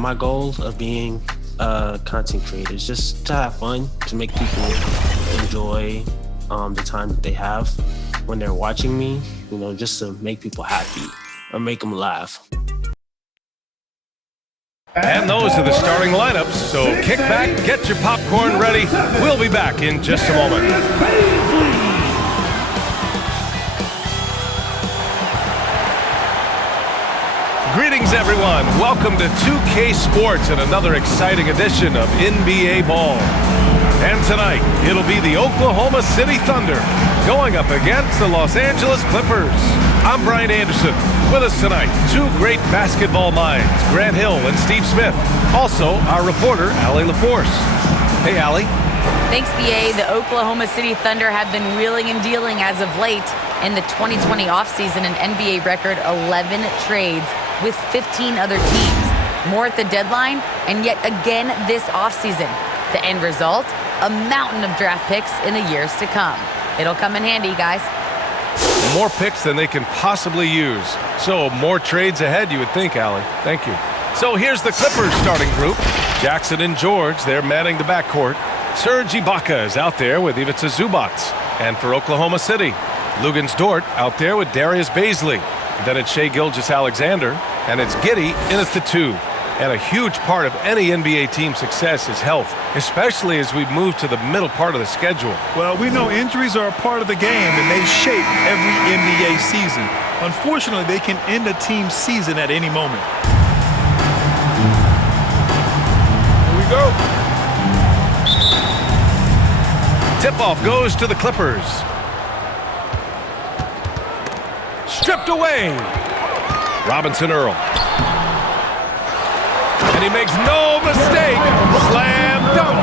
My goal of being a content creator is just to have fun, to make people enjoy the time that they have when they're watching me, just to make people happy or make them laugh. And those are the starting lineups, so kick back, get your popcorn ready. We'll be back in just a moment. Greetings, everyone. Welcome to 2K Sports and another exciting edition of NBA Ball. And tonight, it'll be the Oklahoma City Thunder going up against the Los Angeles Clippers. I'm Brian Anderson. With us tonight, two great basketball minds, Grant Hill and Steve Smith. Also, our reporter, Allie LaForce. Hey, Allie. Thanks, BA. The Oklahoma City Thunder have been wheeling and dealing as of late. In the 2020 offseason, an NBA record 11 trades with 15 other teams. More at the deadline, and yet again this offseason. The end result? A mountain of draft picks in the years to come. It'll come in handy, guys. More picks than they can possibly use. So more trades ahead, you would think, Allie. Thank you. So here's the Clippers starting group. Jackson and George, they're manning the backcourt. Serge Ibaka is out there with Ivica Zubac. And for Oklahoma City, Luguentz Dort out there with Darius Bazley. Then it's Shai Gilgeous-Alexander, and it's Giddey in at the 2. And a huge part of any NBA team's success is health, especially as we move to the middle part of the schedule. Well, we know injuries are a part of the game, and they shape every NBA season. Unfortunately, they can end a team's season at any moment. Here we go. Tip-off goes to the Clippers. Stripped away. Robinson Earl. And he makes no mistake. Slam dunk.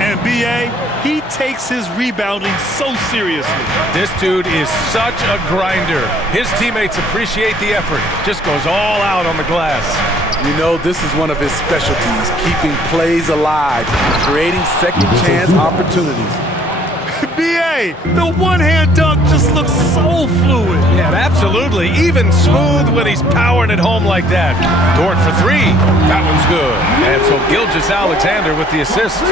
And B.A., he takes his rebounding so seriously. This dude is such a grinder. His teammates appreciate the effort. Just goes all out on the glass. You know, this is one of his specialties, keeping plays alive, creating second chance opportunities. B.A., the one-hand dunk just looks so fluid. Yeah, absolutely. Even smooth when he's powering it home like that. Dort for 3. That one's good. And so Gilgeous-Alexander with the assist.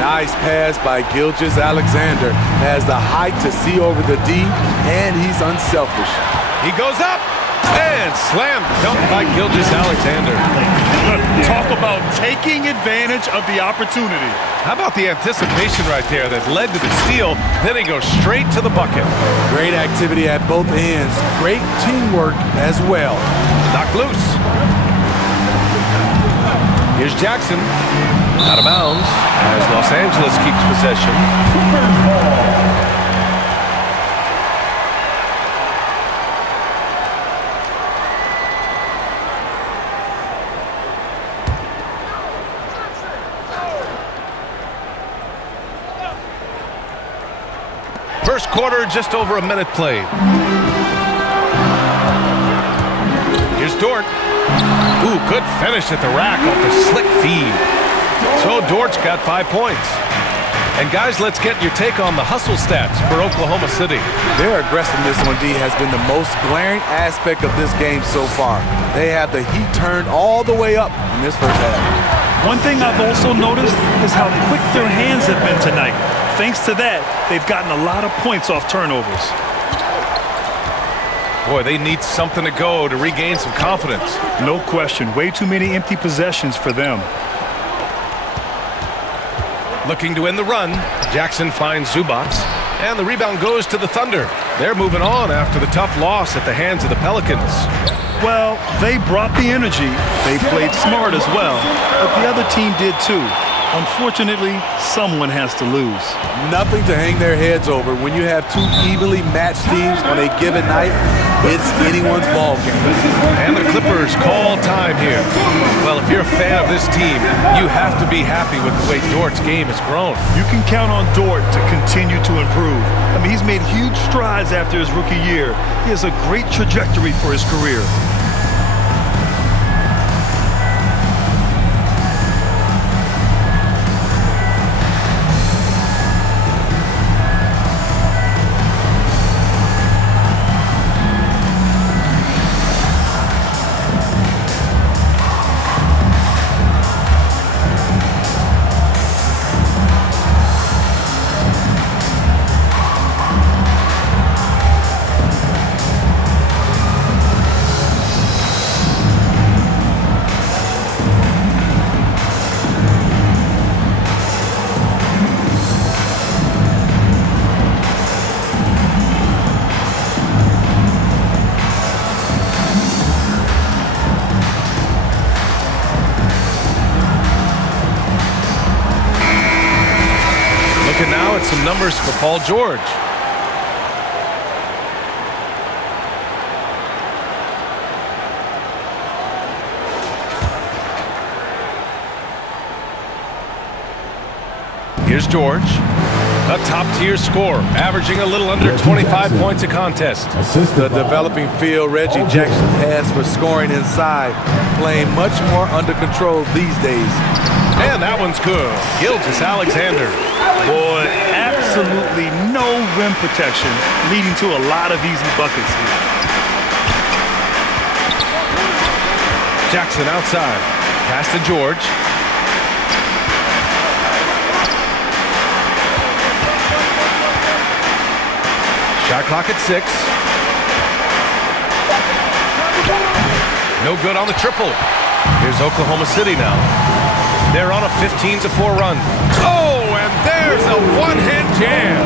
Nice pass by Gilgeous-Alexander. Has the height to see over the D, and he's unselfish. He goes up. And slam dunk by Gilgeous-Alexander. Talk about taking advantage of the opportunity. How about the anticipation right there that led to the steal? Then he goes straight to the bucket. Great activity at both ends. Great teamwork as well. Knocked loose. Here's Jackson. Out of bounds as Los Angeles keeps possession. First quarter, just over a minute played. Here's Dort. Ooh, good finish at the rack off the slick feed. So Dort's got 5 points. And guys, let's get your take on the hustle stats for Oklahoma City. Their aggressiveness on D has been the most glaring aspect of this game so far. They have the heat turned all the way up in this first half. One thing I've also noticed is how quick their hands have been tonight. Thanks to that, they've gotten a lot of points off turnovers. Boy, they need something to go to regain some confidence. No question. Way too many empty possessions for them. Looking to end the run, Jackson finds Zubac, and the rebound goes to the Thunder. They're moving on after the tough loss at the hands of the Pelicans. Well, they brought the energy. They played smart as well, but the other team did too. Unfortunately, someone has to lose. Nothing to hang their heads over. When you have two evenly matched teams on a given night, it's anyone's ball game. And the Clippers call time here. Well, if you're a fan of this team, you have to be happy with the way Dort's game has grown. You can count on Dort to continue to improve. I mean, he's made huge strides after his rookie year. He has a great trajectory for his career. numbers for Paul George. Here's George, a top-tier scorer, averaging a little under 25 points a contest. The developing feel Reggie Jackson has for scoring inside, playing much more under control these days. And that one's good. Gilgeous Alexander. Boy, absolutely no rim protection, leading to a lot of easy buckets here. Jackson outside. Pass to George. Shot clock at 6. No good on the triple. Here's Oklahoma City now. They're on a 15-4 run. Oh, and there's a one-hand jam.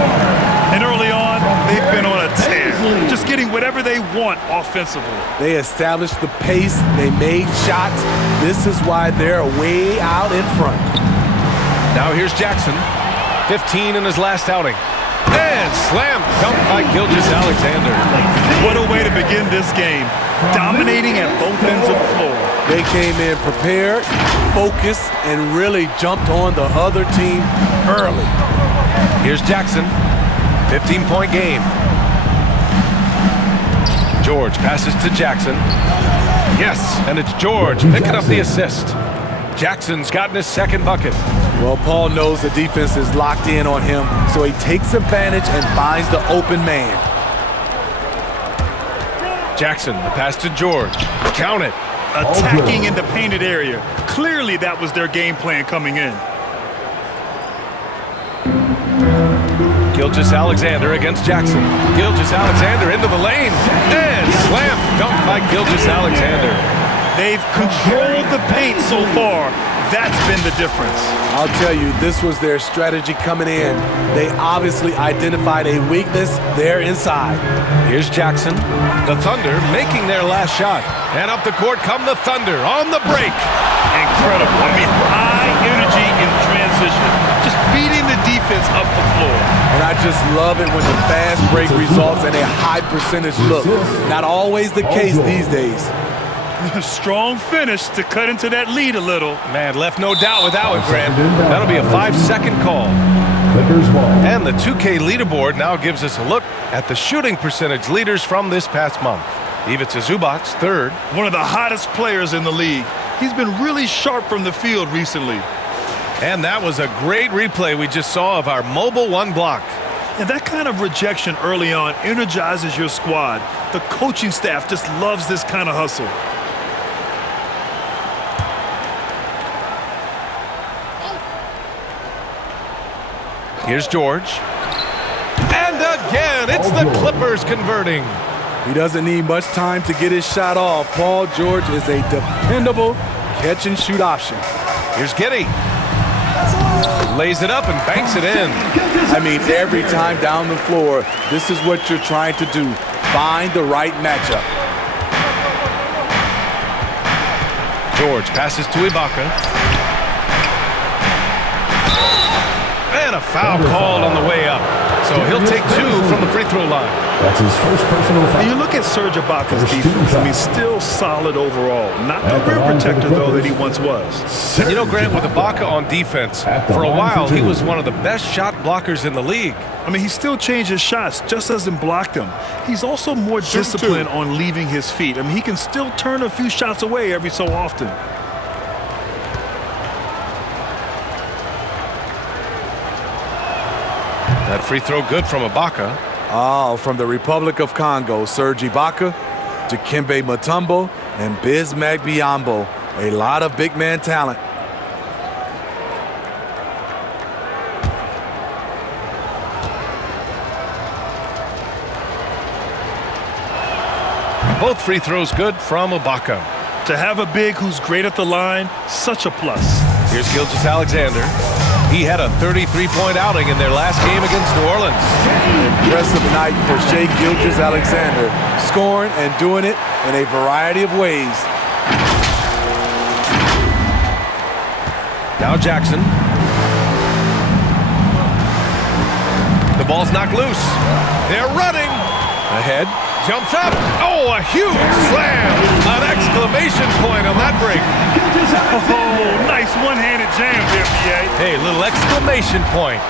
And early on, they've been on a tear, just getting whatever they want offensively. They established the pace. They made shots. This is why they're way out in front. Now here's Jackson. 15 in his last outing. And slam dunk by Gilgeous Alexander. What a way to begin this game, dominating at both ends of the floor. They came in prepared, focused, and really jumped on the other team early. Here's Jackson. 15-point game. George passes to Jackson. Yes, and it's George picking up the assist. Jackson's gotten his second bucket. Well, Paul knows the defense is locked in on him, so he takes advantage and finds the open man. Jackson, the pass to George. Count it. Attacking in the painted area. Clearly that was their game plan coming in. Gilgeous Alexander against Jackson. Gilgeous Alexander into the lane. And slam dunk by Gilgeous Alexander. They've controlled the paint so far. That's been the difference. I'll tell you, this was their strategy coming in. They obviously identified a weakness there inside. Here's Jackson. The Thunder making their last shot. And up the court come the Thunder on the break. Incredible. I mean, high energy in transition. Just beating the defense up the floor. And I just love it when the fast break results in a high percentage look. Not always the case these days. Strong finish to cut into that lead a little. Man, left no doubt with that one, Grant. That'll be a 5-second call. And the 2K leaderboard now gives us a look at the shooting percentage leaders from this past month. Ivica Zubac, third. One of the hottest players in the league. He's been really sharp from the field recently. And that was a great replay we just saw of our mobile one block. And that kind of rejection early on energizes your squad. The coaching staff just loves this kind of hustle. Here's George. And again, it's the Clippers converting. He doesn't need much time to get his shot off. Paul George is a dependable catch-and-shoot option. Here's Giddey. Lays it up and banks it in. I mean, every time down the floor, this is what you're trying to do. Find the right matchup. George passes to Ibaka. And a foul called on the way up. So he'll take 2 from the free throw line. That's his first personal foul. And you look at Serge Ibaka's defense. I mean, still solid overall. Not the rim protector, though, that he once was. And you know, Grant, with Ibaka on defense, for a while, he was one of the best shot blockers in the league. I mean, he still changed his shots, just doesn't block them. He's also more disciplined on leaving his feet. I mean, he can still turn a few shots away every so often. That free throw good from Ibaka. Oh, from the Republic of Congo, Serge Ibaka, Dikembe Mutombo, and Bismack Biyombo. A lot of big man talent. Both free throws good from Ibaka. To have a big who's great at the line, such a plus. Here's Gilgeous Alexander. He had a 33-point outing in their last game against New Orleans. Impressive night for Shai Gilgeous-Alexander, scoring and doing it in a variety of ways. Now Jackson. ball's knocked loose. They're running. Ahead. Jumps up. Oh, a huge slam. An exclamation point on that break. Oh, nice one-handed jam there, B.A. Hey, little exclamation point.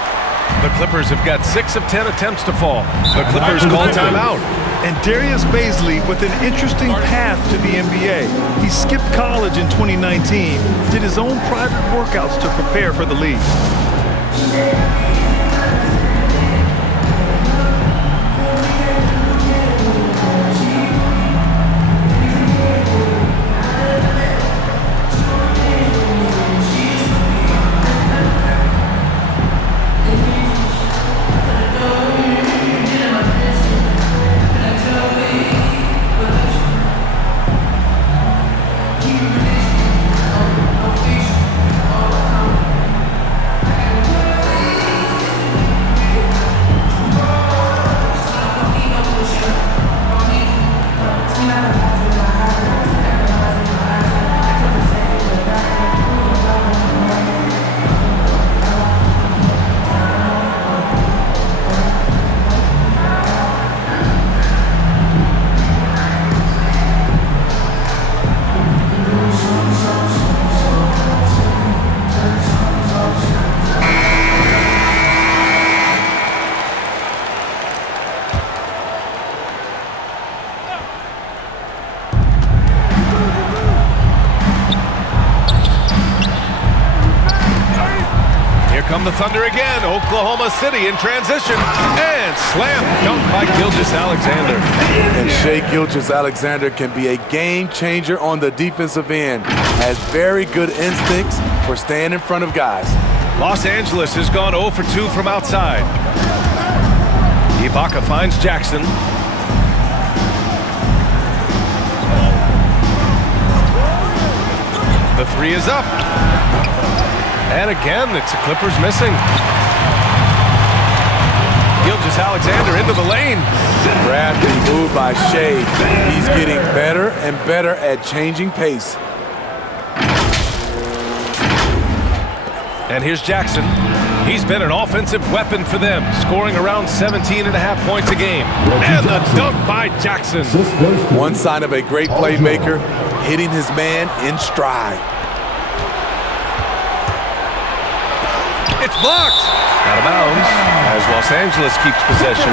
The Clippers have got 6 of 10 attempts to fall. The Clippers call timeout. And Darius Bazley with an interesting path to the NBA. He skipped college in 2019, did his own private workouts to prepare for the league. Come the Thunder again. Oklahoma City in transition. And slam dunk by Gilgeous-Alexander. And Shai Gilgeous-Alexander can be a game changer on the defensive end. Has very good instincts for staying in front of guys. Los Angeles has gone 0 for 2 from outside. Ibaka finds Jackson. The three is up. And again, it's the Clippers missing. Gilgeous-Alexander into the lane. Crafty move by Shai. He's getting better and better at changing pace. And here's Jackson. He's been an offensive weapon for them, scoring around 17.5 points a game. And the dunk by Jackson. One sign of a great playmaker, hitting his man in stride. It's blocked. Out of bounds as Los Angeles keeps possession.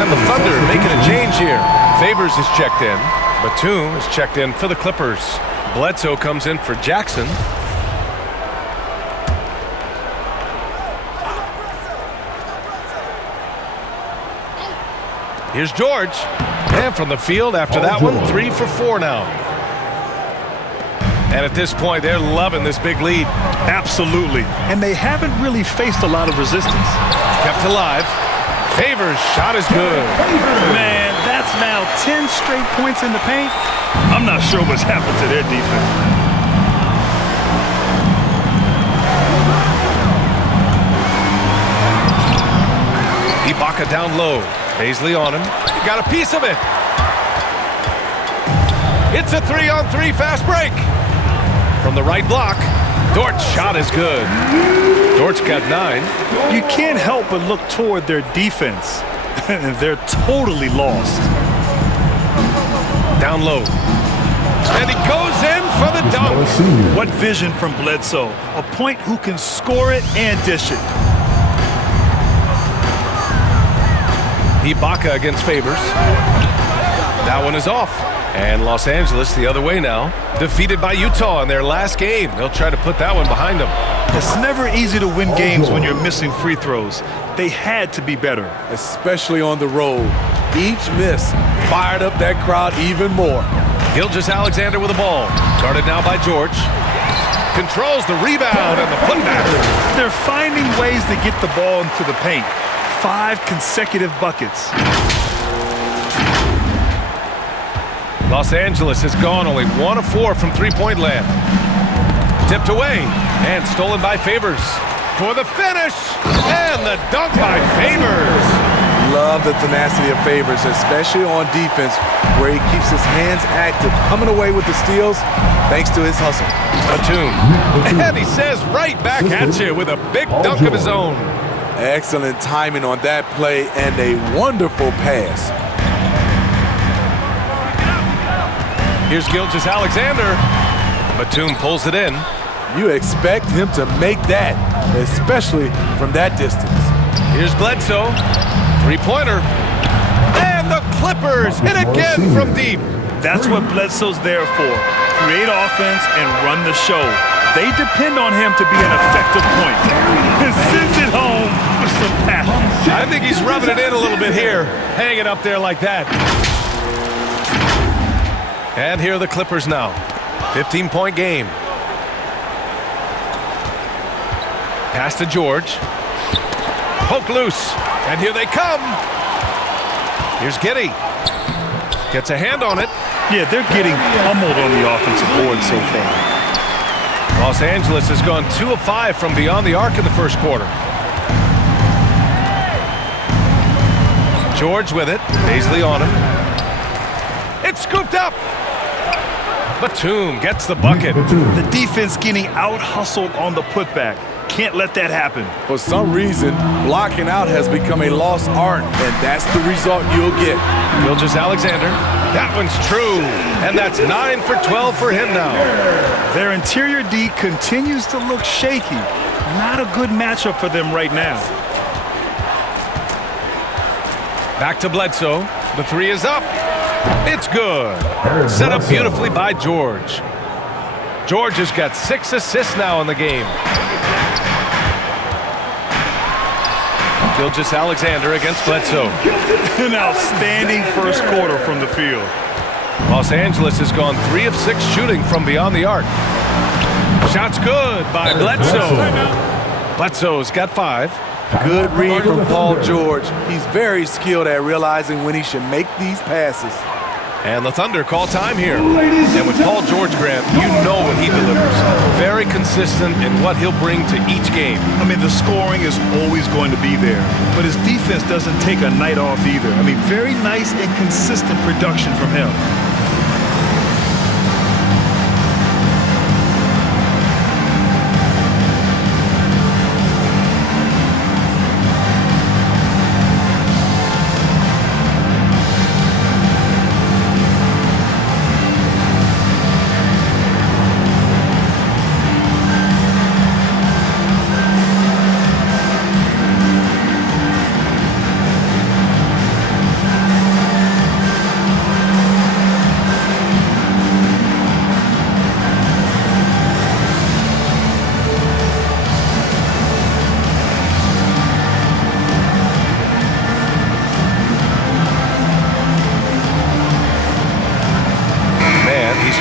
And the Thunder making a change here. Favors is checked in. Batum is checked in for the Clippers. Bledsoe comes in for Jackson. Here's George. And from the field after that one, 3 for 4 now. And at this point, they're loving this big lead. Absolutely. And they haven't really faced a lot of resistance. Kept alive. Favors shot is good. Man, that's now 10 straight points in the paint. I'm not sure what's happened to their defense. Ibaka down low. Bazley on him. He got a piece of it. It's a 3-on-3 fast break. From the right block, Dort's shot is good. Dort's got 9. You can't help but look toward their defense. They're totally lost. Down low. And he goes in for the dunk. What vision from Bledsoe. A point who can score it and dish it. Ibaka against Favors. That one is off. And Los Angeles the other way now. Defeated by Utah in their last game. They'll try to put that one behind them. It's never easy to win games when you're missing free throws. They had to be better. Especially on the road. Each miss fired up that crowd even more. Gilgeous-Alexander with the ball. Guarded now by George. Controls the rebound and the putback. They're finding ways to get the ball into the paint. 5 consecutive buckets. Los Angeles has gone only 1 of 4 from three-point land. Tipped away and stolen by Favors. For the finish and the dunk by Favors. love the tenacity of Favors, especially on defense, where he keeps his hands active, coming away with the steals thanks to his hustle. Batum. And he says right back at you with a big dunk of his own. Excellent timing on that play and a wonderful pass. Here's Gilgeous-Alexander. Batum pulls it in. You expect him to make that, especially from that distance. Here's Bledsoe. Three-pointer. And the Clippers hit again from deep. That's what Bledsoe's there for. Create offense and run the show. They depend on him to be an effective point. And sends it home with some passion. I think he's rubbing it in a little bit here. Hang it up there like that. And here are the Clippers now. 15-point game. Pass to George. Poke loose. And here they come. Here's Giddey. Gets a hand on it. Yeah, they're getting pummeled on the offensive board so far. Los Angeles has gone 2 of 5 from beyond the arc in the first quarter. George with it. Paisley on him. It's scooped up. Batum gets the bucket. The defense getting out-hustled on the putback. Can't let that happen. For some reason, blocking out has become a lost art, and that's the result you'll get. Gilgeous-Alexander. That one's true. And that's 9 for 12 for him now. Their interior D continues to look shaky. Not a good matchup for them right now. Back to Bledsoe. The three is up. It's good. Set up beautifully by George. George has got 6 assists now in the game. Gilgeous-Alexander against Bledsoe. An outstanding first quarter from the field. Los Angeles has gone 3 of 6 shooting from beyond the arc. Shot's good by Bledsoe. Bledsoe's got 5. Good read from Paul George. He's very skilled at realizing when he should make these passes. And the Thunder call time here. And with Paul George, Grant, you know what he delivers. Very consistent in what he'll bring to each game. I mean, the scoring is always going to be there, but his defense doesn't take a night off either. I mean, very nice and consistent production from him.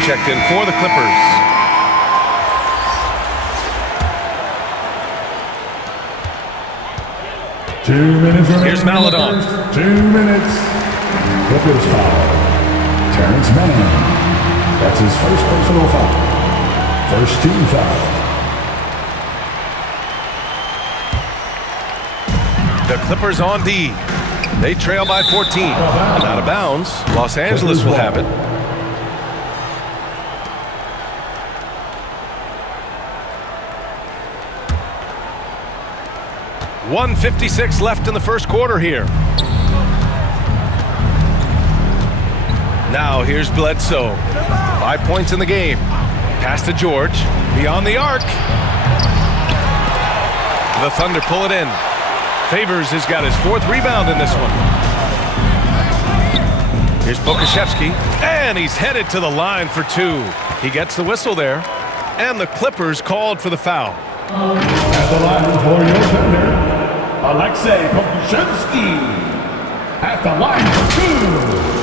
Checked in for the Clippers. Here's Maladon. 2 minutes. Clippers foul. Terrence Mann. That's his first personal foul. First team foul. The Clippers on D. They trail by 14. And out of bounds. Los Angeles will have it. 1:56 left in the first quarter here. Now here's Bledsoe. 5 points in the game. Pass to George. Beyond the arc. The Thunder pull it in. Favors has got his 4th rebound in this one. Here's Pokashevsky. And he's headed to the line for 2. He gets the whistle there. And the Clippers called for the foul. At the line for your defender, Alexei Pokashevsky. At the line for 2.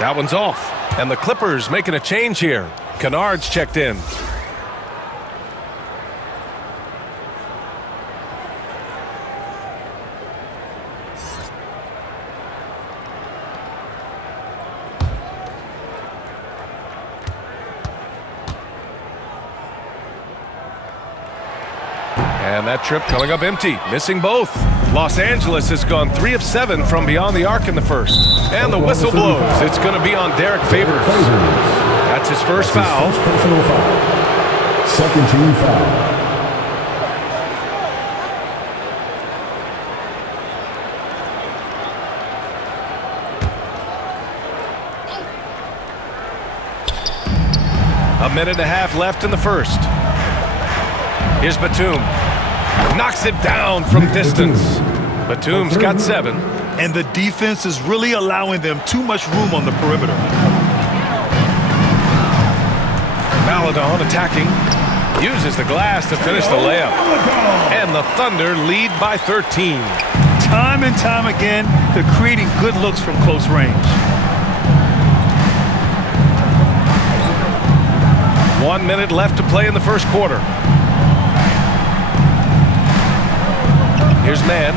That one's off. And the Clippers making a change here. Kennard's checked in. And that trip coming up empty, missing both. Los Angeles has gone 3 of 7 from beyond the arc in the first. And the whistle blows. It's going to be on Derek Favors. That's his first foul. First personal foul. Second team foul. A minute and a half left in the first. Here's Batum. Knocks it down from distance. Batum's got 7. And the defense is really allowing them too much room on the perimeter. Maladon attacking. Uses the glass to finish the layup. And the Thunder lead by 13. Time and time again, they're creating good looks from close range. 1 minute left to play in the first quarter. Here's Mann.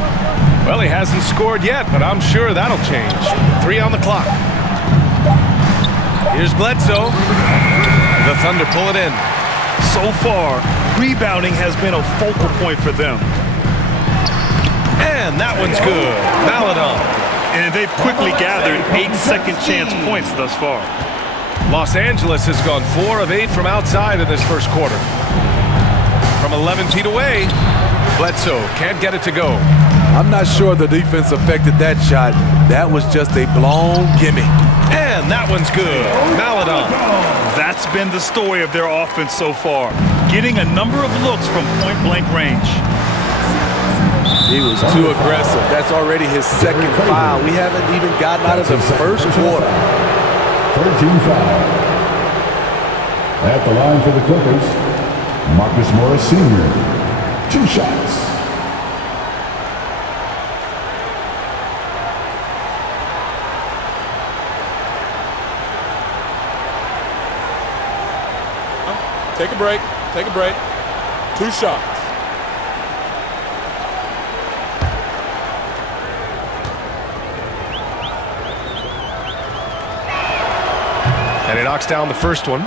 Well, he hasn't scored yet, but I'm sure that'll change. 3 on the clock. Here's Bledsoe. The Thunder pull it in. So far, rebounding has been a focal point for them. And that one's good. Maladon. And they've quickly gathered 8 second chance points thus far. Los Angeles has gone 4 of 8 from outside in this first quarter. From 11 feet away, Bledsoe can't get it to go. I'm not sure the defense affected that shot. That was just a blown gimme. And that one's good. Maladon. That's been the story of their offense so far, getting a number of looks from point-blank range. He was too aggressive. That's already his second foul. We haven't even gotten out of the first quarter. Third team foul. At the line for the Clippers, Marcus Morris Sr. 2 shots. Take a break. Take a break. 2 shots. And he knocks down the first one.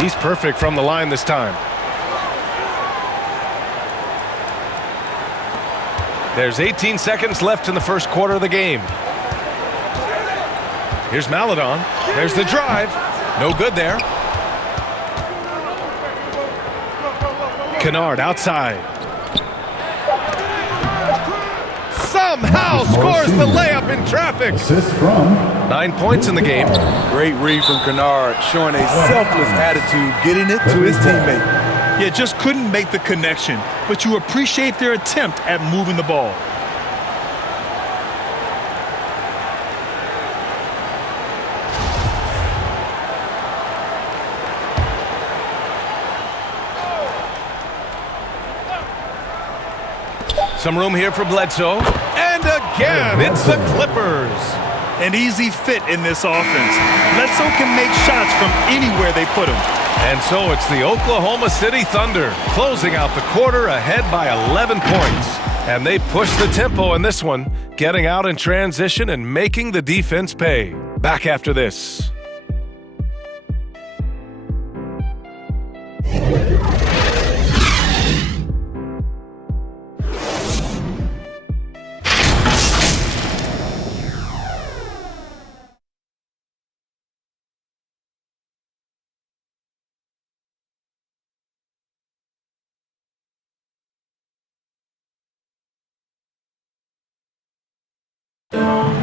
He's perfect from the line this time. There's 18 seconds left in the first quarter of the game. Here's Maladon. There's the drive. No good there. Kennard outside. Somehow scores the layup in traffic. Assist from 9 points in the game. Great read from Kennard, showing a selfless attitude, getting it to his teammate. Yeah, just couldn't make the connection, but you appreciate their attempt at moving the ball. Some room here for Bledsoe. And again, it's the Clippers. An easy fit in this offense. Bledsoe can make shots from anywhere they put him. And so it's the Oklahoma City Thunder closing out the quarter ahead by 11 points. And they push the tempo in this one, getting out in transition and making the defense pay. Back after this.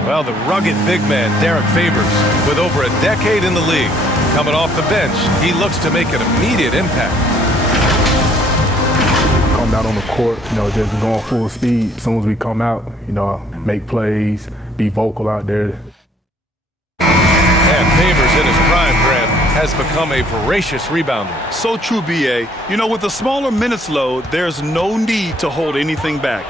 Well, the rugged big man, Derek Favors, with over a decade in the league. Coming off the bench, he looks to make an immediate impact. Come out on the court, just going full speed. As soon as we come out, make plays, be vocal out there. And Favors in his prime, Grant, has become a voracious rebounder. So true, B.A. With a smaller minutes load, there's no need to hold anything back.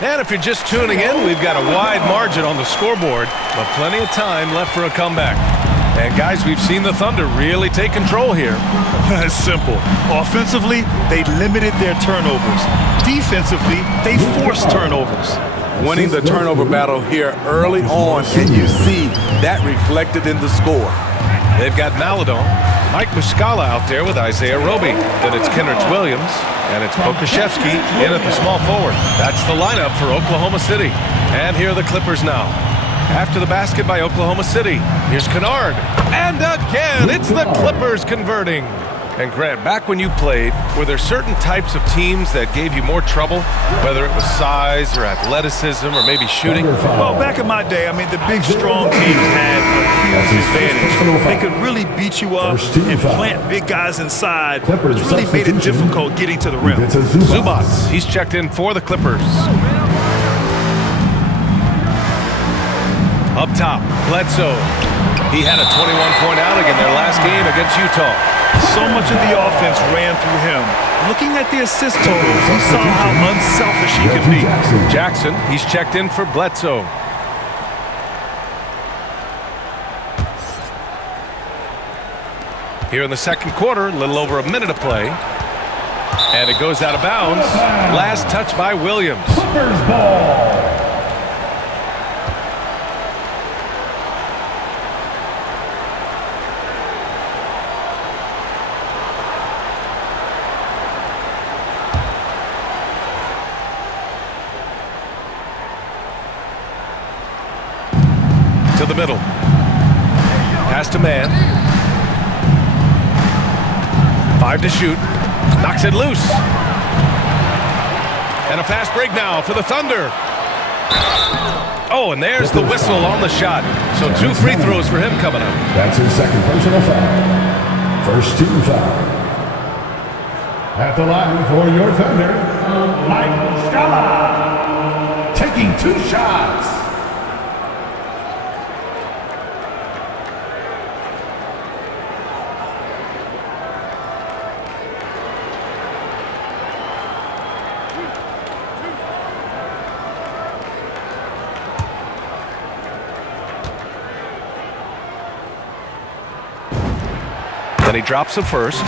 And if you're just tuning in, we've got a wide margin on the scoreboard, but plenty of time left for a comeback. And guys, we've seen the Thunder really take control here. It's simple. Offensively, they limited their turnovers. Defensively, they forced turnovers. Winning the turnover battle here early on, and you see that reflected in the score. They've got Maladon, Mike Muscala out there with Isaiah Roby. Then it's Kenrich Williams, and it's Pokashevsky in at the small forward. That's the lineup for Oklahoma City. And here are the Clippers now. After the basket by Oklahoma City, here's Kennard. And again, it's the Clippers converting. And Grant, back when you played, were there certain types of teams that gave you more trouble, whether it was size or athleticism or maybe shooting? Well, back in my day, I mean, the big, strong teams had a huge advantage. They could really beat you up and plant big guys inside, which really made it difficult getting to the rim. Zubac, he's checked in for the Clippers. Up top, Bledsoe. He had a 21-point outing in their last game against Utah. So much of the offense ran through him. Looking at the assist totals, he saw how unselfish he could be. Jackson, he's checked in for Bledsoe. Here in the second quarter, a little over a minute of play. And it goes out of bounds. Last touch by Williams. Clippers ball. To the middle. Pass to man. 5 to shoot. Knocks it loose. And a fast break now for the Thunder. Oh, and there's the whistle on the shot. So 2 free throws for him coming up. That's his second personal foul. First team foul. At the line for your Thunder, Mike Scala. Taking 2 shots. Then he drops the first.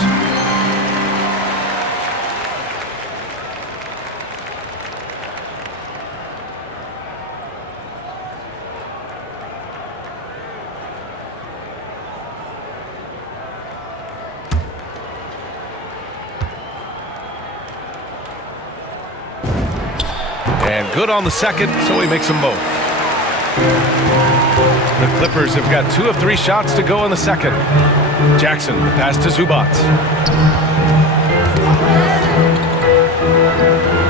And good on the second, so he makes them both. The Clippers have got 2 of 3 shots to go in the second. Jackson, the pass to Zubac.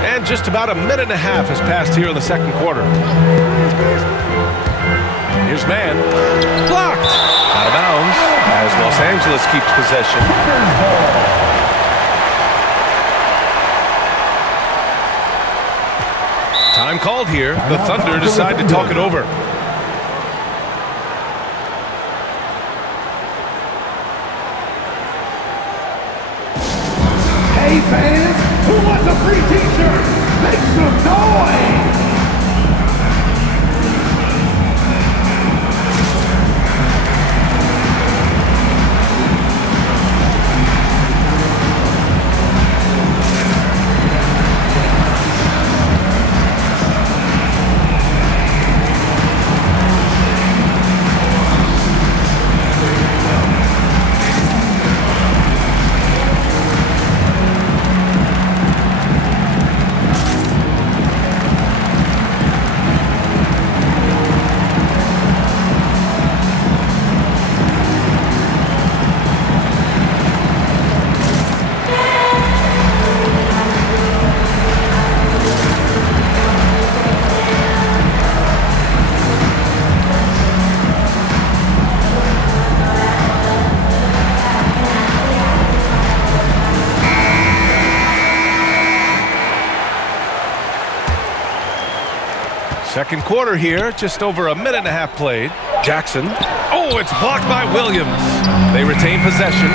And just about a minute and a half has passed here in the second quarter. Here's man. Blocked. Out of bounds as Los Angeles keeps possession. Time called here. The Thunder decide to talk it over. Hey fans, who wants a free t-shirt? Make some noise! Second quarter here, just over a minute and a half played. Jackson. Oh, it's blocked by Williams. They retain possession.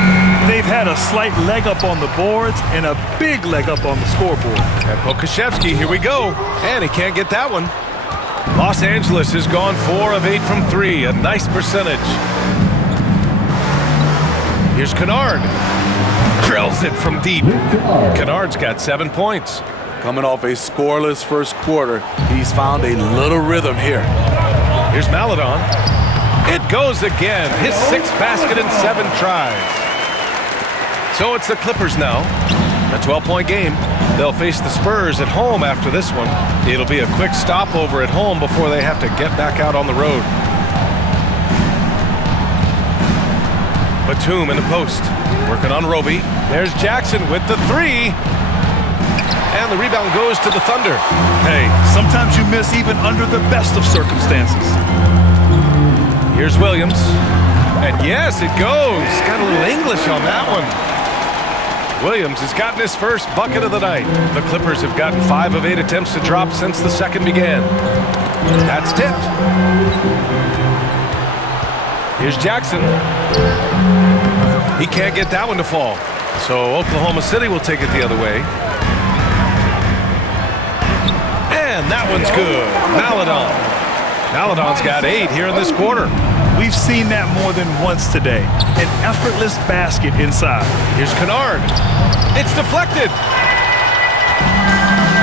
They've had a slight leg up on the boards and a big leg up on the scoreboard. And Pokashevsky, here we go. And he can't get that one. Los Angeles has gone 4 of 8 from 3, a nice percentage. Here's Kennard. Drills it from deep. Kennard's got 7 points. Coming off a scoreless first quarter, he's found a little rhythm here. Here's Maladon. It goes again. His 6th basket in 7 tries. So it's the Clippers now. A 12-point game. They'll face the Spurs at home after this one. It'll be a quick stopover at home before they have to get back out on the road. Batum in the post. Working on Roby. There's Jackson with the 3. And the rebound goes to the Thunder. Hey, sometimes you miss even under the best of circumstances. Here's Williams. And yes, it goes. Got a little English on that one. Williams has gotten his first bucket of the night. The Clippers have gotten 5 of 8 attempts to drop since the second began. That's tipped. Here's Jackson. He can't get that one to fall. So Oklahoma City will take it the other way. And that one's good. Maladon. Maladon's got 8 here in this quarter. We've seen that more than once today. An effortless basket inside. Here's Kennard. It's deflected.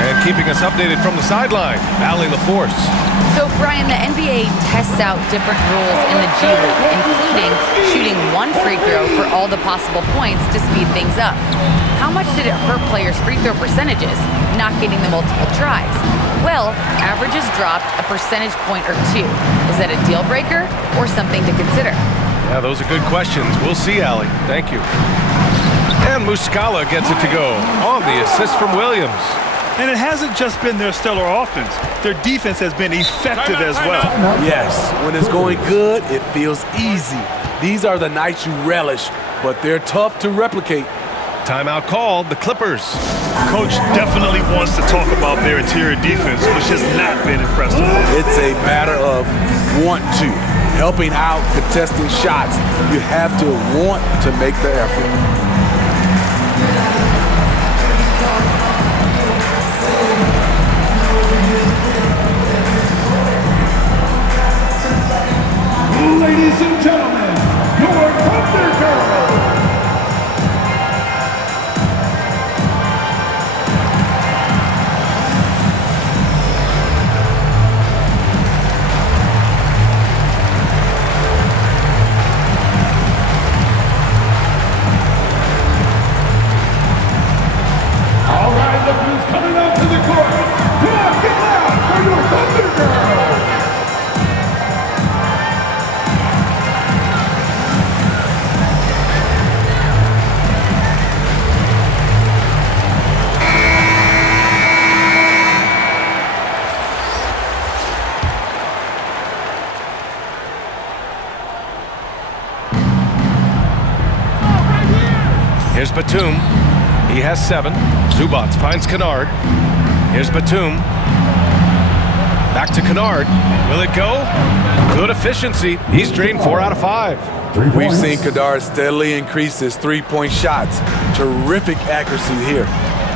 And keeping us updated from the sideline, Allie LaForce. So, Brian, the NBA tests out different rules in the G League, including shooting 1 free throw for all the possible points to speed things up. How much did it hurt players' free throw percentages, not getting the multiple tries? Well, averages dropped a percentage point or 2. Is that a deal breaker or something to consider? Yeah, those are good questions. We'll see, Allie. Thank you. And Muscala gets it to go on the assist from Williams. And it hasn't just been their stellar offense. Their defense has been effective as well. Yes, when it's going good, it feels easy. These are the nights you relish, but they're tough to replicate. Timeout called, the Clippers. Coach definitely wants to talk about their interior defense, which has not been impressive. It's a matter of want to. Helping out, contesting shots. You have to want to make the effort. Ladies and gentlemen, your Thunder Girls. All right, look who's coming out to the court. Come on, get loud for your Thunder Girls. Here's Batum. He has 7. Zubats finds Kennard. Here's Batum. Back to Kennard. Will it go? Good efficiency. He's drained 4 out of 5. We've seen Kennard steadily increase his three-point shots. Terrific accuracy here.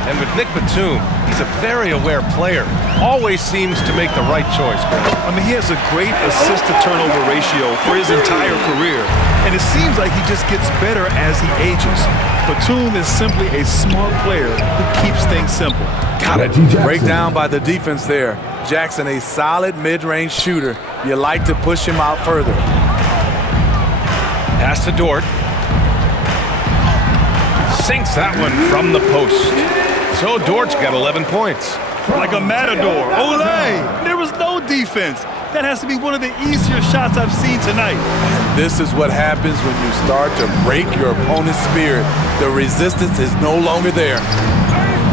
And with Nick Batum, he's a very aware player. Always seems to make the right choice, Greg. I mean, he has a great assist-to-turnover ratio for his entire career, and it seems like he just gets better as he ages. Batum is simply a smart player who keeps things simple. Got it. Breakdown by the defense there. Jackson, a solid mid-range shooter. You like to push him out further. Pass to Dort. Sinks that one from the post. So Dort's got 11 points. Like a matador. Olay! There was no defense. That has to be one of the easier shots I've seen tonight. This is what happens when you start to break your opponent's spirit. The resistance is no longer there.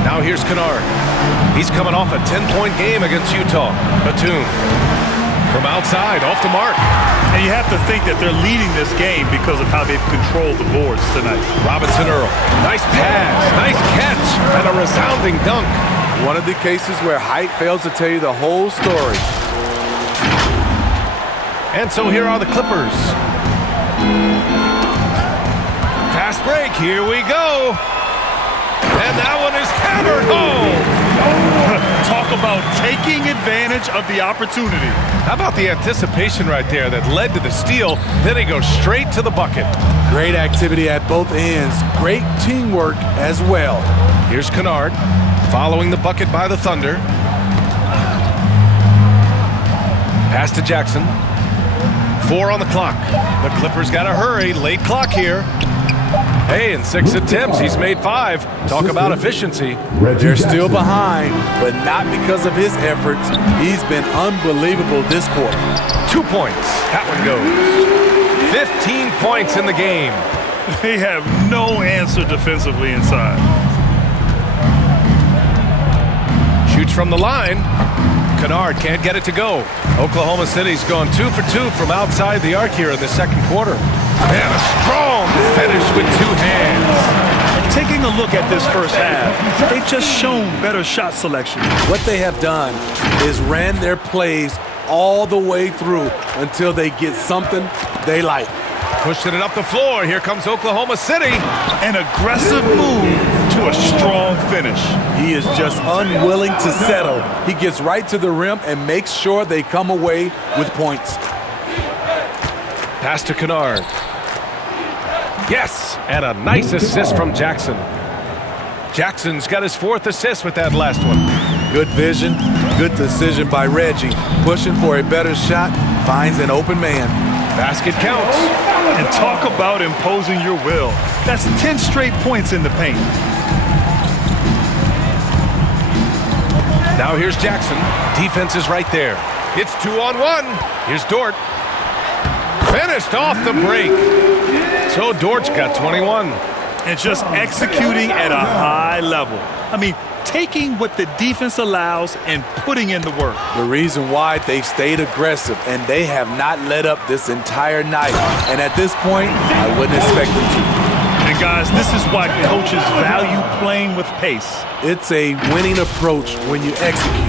Now here's Kennard. He's coming off a 10-point game against Utah. Batum from outside, off the mark. And you have to think that they're leading this game because of how they've controlled the boards tonight. Robinson Earl. Nice pass, nice catch, and a resounding dunk. One of the cases where height fails to tell you the whole story. And so here are the Clippers. Fast break, here we go. And that one is hammered home. Talk Talk about taking advantage of the opportunity. How about the anticipation right there that led to the steal? Then he goes straight to the bucket. Great activity at both ends. Great teamwork as well. Here's Kennard following the bucket by the Thunder. Pass to Jackson. 4 on the clock. The Clippers got to hurry. Late clock here. Hey, in 6 attempts, he's made 5. Talk about efficiency. They're still behind, but not because of his efforts. He's been unbelievable this quarter. 2 points. That one goes. 15 points in the game. They have no answer defensively inside. Shoots from the line. Kennard can't get it to go. Oklahoma City's gone 2 for 2 from outside the arc here in the second quarter. And a strong finish with 2 hands. Taking a look at this first half, they've just shown better shot selection. What they have done is ran their plays all the way through until they get something they like. Pushing it up the floor. Here comes Oklahoma City. An aggressive move to a strong finish. He is just unwilling to settle. He gets right to the rim and makes sure they come away with points. Pass to Kennard. Yes, and a nice assist from Jackson. Jackson's got his 4th assist with that last one. Good vision, good decision by Reggie. Pushing for a better shot, finds an open man. Basket counts. And talk about imposing your will. That's 10 straight points in the paint. Now here's Jackson. Defense is right there. It's 2-on-1. Here's Dort. Finished off the break. So Dort's got 21. And just executing at a high level. I mean, taking what the defense allows and putting in the work. The reason why they've stayed aggressive and they have not let up this entire night. And at this point, I wouldn't expect them to. And guys, this is why coaches value playing with pace. It's a winning approach when you execute.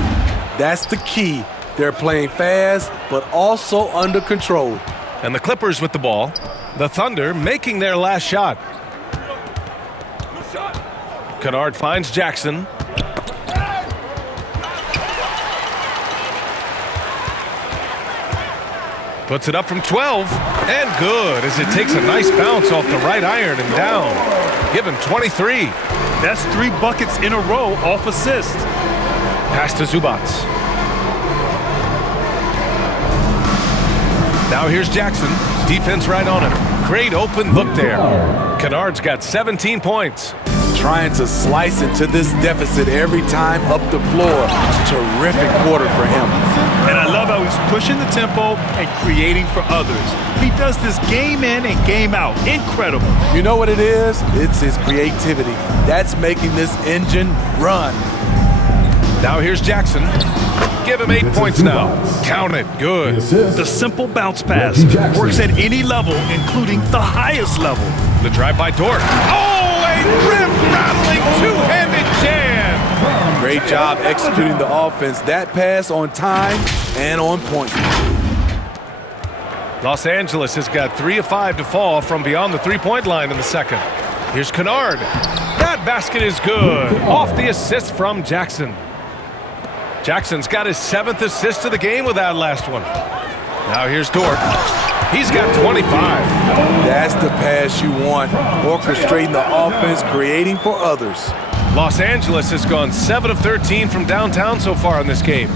That's the key. They're playing fast, but also under control. And the Clippers with the ball. The Thunder making their last shot. Kennard finds Jackson. Puts it up from 12. And good as it takes a nice bounce off the right iron and down. Give him 23. That's 3 buckets in a row off assist. Pass to Zubats. Now here's Jackson. Defense right on him. Great open look there. Kennard's got 17 points. Trying to slice into this deficit every time up the floor. Terrific quarter for him. And I love how he's pushing the tempo and creating for others. He does this game in and game out. Incredible. You know what it is? It's his creativity. That's making this engine run. Now here's Jackson. Give him 8 points now. Count it. Good. The simple bounce pass works at any level, including the highest level. The drive by Dort. Oh, a rim-rattling two-handed jam. Great job executing the offense. That pass on time and on point. Los Angeles has got 3 of 5 to fall from beyond the three-point line in the second. Here's Kennard. That basket is good. Off the assist from Jackson. Jackson's got his 7th assist of the game with that last one. Now here's Dort. He's got 25. That's the pass you want. Orchestrating the offense, creating for others. Los Angeles has gone 7 of 13 from downtown so far in this game.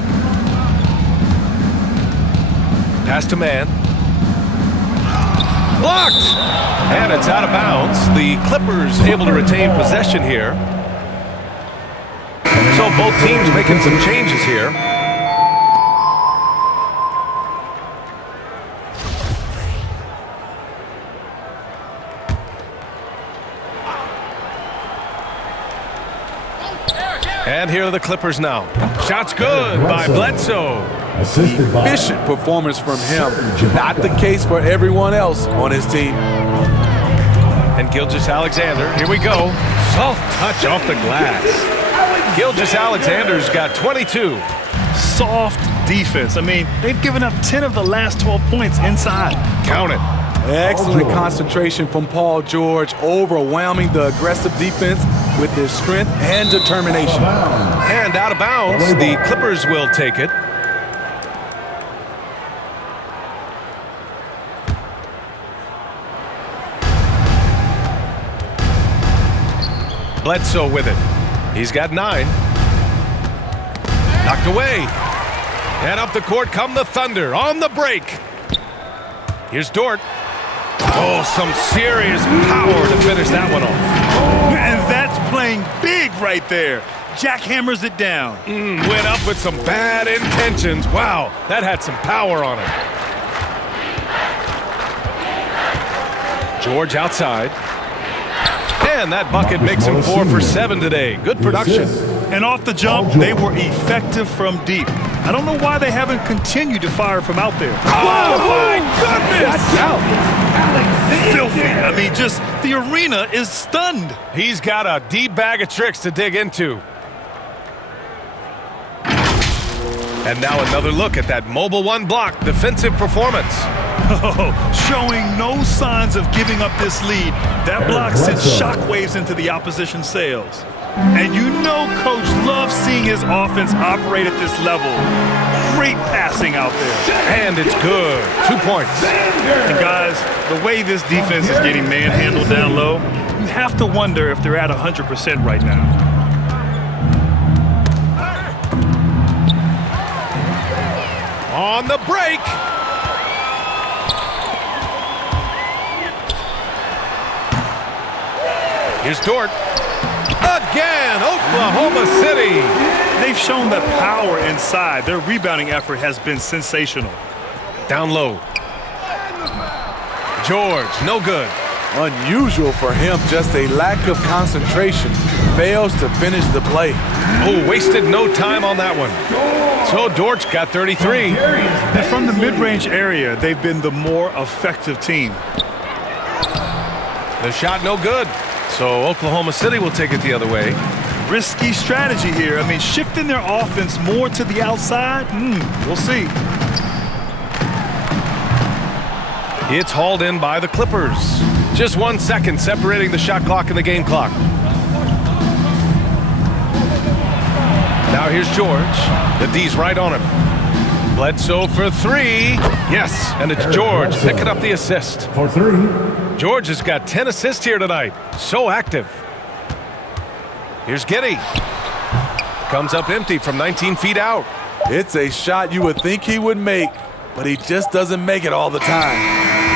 Pass to man. Blocked! And it's out of bounds. The Clippers able to retain possession here. So both teams making some changes here. And here are the Clippers now. Shots good by Bledsoe. Efficient performance from him. Not the case for everyone else on his team. And Gilgeous-Alexander, here we go. Soft touch off the glass. Gilgeous-Alexander's got 22. Soft defense. I mean, they've given up 10 of the last 12 points inside. Count it. Excellent concentration from Paul George, overwhelming the aggressive defense with his strength and determination. And out of bounds, the Clippers will take it. Bledsoe with it. He's got 9. Knocked away. And up the court come the Thunder on the break. Here's Dort. Oh, some serious power to finish that one off. And that's playing big right there. Jackhammers it down. Went up with some bad intentions. Wow, that had some power on it. George outside. And that bucket makes him 4 for 7 today. Good production. And off the jump, they were effective from deep. I don't know why they haven't continued to fire from out there. Oh, my goodness! Filthy. I mean, just the arena is stunned. He's got a deep bag of tricks to dig into. And now another look at that mobile one block defensive performance. Oh, showing no signs of giving up this lead. That block sends shockwaves into the opposition sails. And you know Coach loves seeing his offense operate at this level. Great passing out there. And it's good. 2 points. And guys, the way this defense is getting manhandled down low, you have to wonder if they're at 100% right now. On the break. Here's Dort. Again, Oklahoma City. They've shown that power inside. Their rebounding effort has been sensational. Down low. George, no good. Unusual for him, just a lack of concentration. Fails to finish the play. Oh, wasted no time on that one. So Dort's got 33. And from the mid-range area, they've been the more effective team. The shot no good. So Oklahoma City will take it the other way. Risky strategy here. I mean, shifting their offense more to the outside, we'll see. It's hauled in by the Clippers. Just 1 second separating the shot clock and the game clock. Now here's George. The D's right on him. Bledsoe for 3. Yes, and it's George picking up the assist. For 3. George has got 10 assists here tonight. So active. Here's Giddey. Comes up empty from 19 feet out. It's a shot you would think he would make, but he just doesn't make it all the time.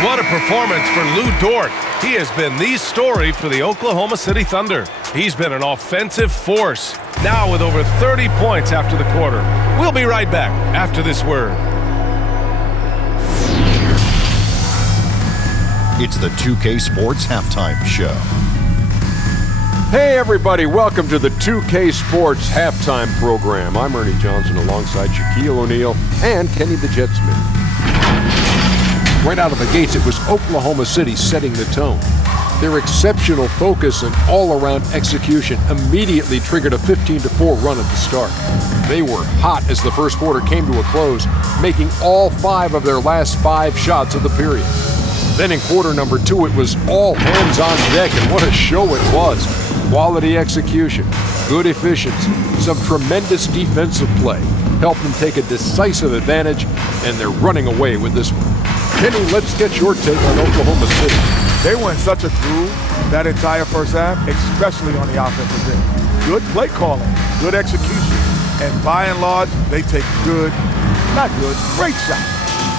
What a performance for Lu Dort. He has been the story for the Oklahoma City Thunder. He's been an offensive force, now with over 30 points after the quarter. We'll be right back after this word. It's the 2K Sports Halftime Show. Hey everybody, welcome to the 2K Sports Halftime Program. I'm Ernie Johnson alongside Shaquille O'Neal and Kenny the Jet Smith. Right out of the gates, it was Oklahoma City setting the tone. Their exceptional focus and all-around execution immediately triggered a 15-4 run at the start. They were hot as the first quarter came to a close, making all 5 of their last 5 shots of the period. Then in quarter number 2, it was all hands on deck, and what a show it was. Quality execution, good efficiency, some tremendous defensive play helped them take a decisive advantage, and they're running away with this one. Kenny, let's get your take on Oklahoma City. They were in such a groove that entire first half, especially on the offensive end. Good play calling, good execution, and by and large, they take great shots.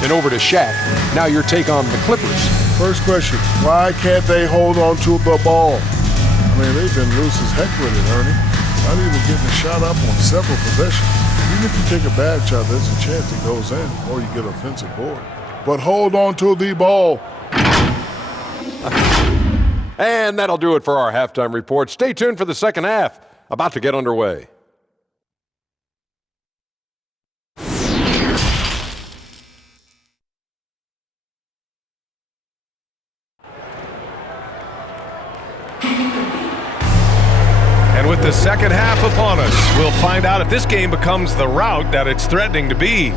And over to Shaq. Now your take on the Clippers. First question, why can't they hold on to the ball? I mean, they've been loose as heck with it, Ernie. Not even getting a shot up on several possessions. Even if you take a bad shot, there's a chance it goes in or you get an offensive board. But hold on to the ball. And that'll do it for our halftime report. Stay tuned for the second half. About to get underway. And with the second half upon us, we'll find out if this game becomes the rout that it's threatening to be.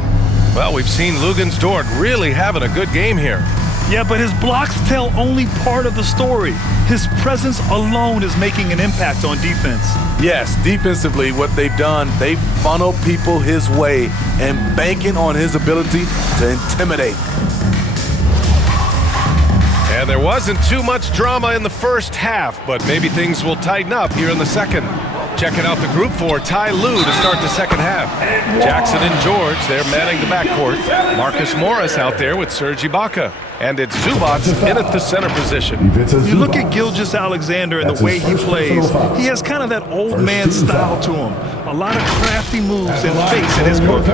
Well, we've seen Luguentz Dort really having a good game here. Yeah, but his blocks tell only part of the story. His presence alone is making an impact on defense. Yes, defensively, what they've done, they funnel people his way and banking on his ability to intimidate. And there wasn't too much drama in the first half, but maybe things will tighten up here in the second. Checking out the group for Ty Lue to start the second half. Jackson and George, they're manning the backcourt. Marcus Morris out there with Serge Ibaka. And it's Zubac in at the center position. You look at Gilgeous-Alexander and the way he plays, he has kind of that old man style to him. A lot of crafty moves and fakes in his book.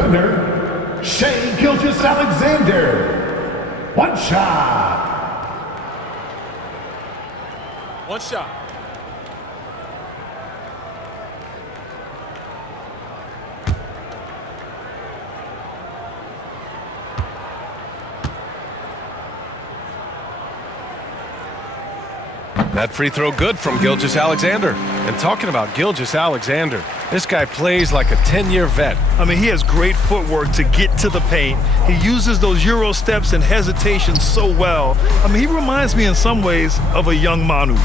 Shai Gilgeous-Alexander. One shot. One shot. That free throw good from Gilgeous-Alexander. And talking about Gilgeous-Alexander, this guy plays like a 10-year vet. I mean, he has great footwork to get to the paint. He uses those Euro steps and hesitation so well. I mean, he reminds me in some ways of a young Manu.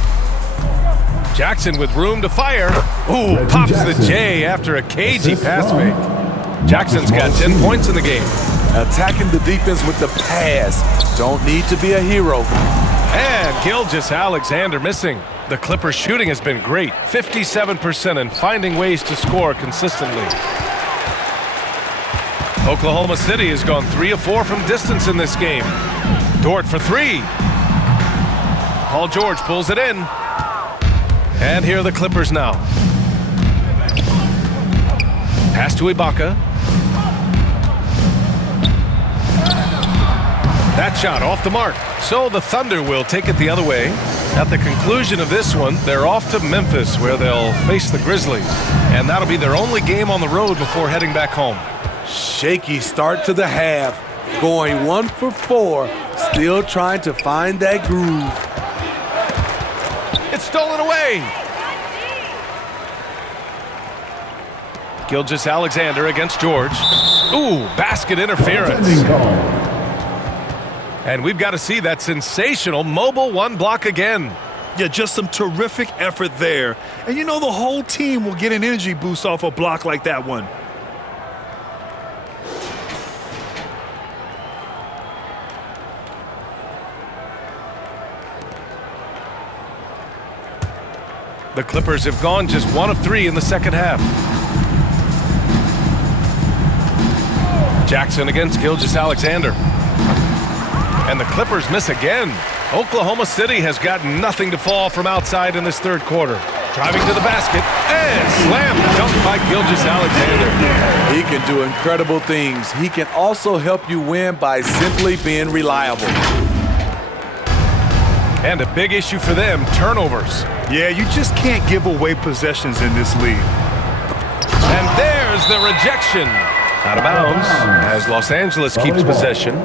Jackson with room to fire. Ooh, pops the J after a cagey pass fake. Jackson's got 10 points in the game. Attacking the defense with the pass. Don't need to be a hero. And Gilgeous-Alexander missing. The Clippers' shooting has been great, 57%, and finding ways to score consistently. Oklahoma City has gone 3 of 4 from distance in this game. Dort for 3. Paul George pulls it in. And here are the Clippers now. Pass to Ibaka. That shot off the mark. So the Thunder will take it the other way. At the conclusion of this one, they're off to Memphis where they'll face the Grizzlies. And that'll be their only game on the road before heading back home. Shaky start to the half. Going 1 for 4. Still trying to find that groove. It's stolen away. Gilgeous-Alexander against George. Ooh, basket interference. And we've got to see that sensational mobile one block again. Yeah, just some terrific effort there. And you know the whole team will get an energy boost off a block like that one. The Clippers have gone just 1 of 3 in the second half. Jackson against Gilgeous-Alexander. And the Clippers miss again. Oklahoma City has got nothing to fall from outside in this third quarter. Driving to the basket and slam dunk by Gilgeous-Alexander. He can do incredible things. He can also help you win by simply being reliable. And a big issue for them, turnovers. Yeah, you just can't give away possessions in this league. And there's the rejection. Out of bounds as Los Angeles keeps possession.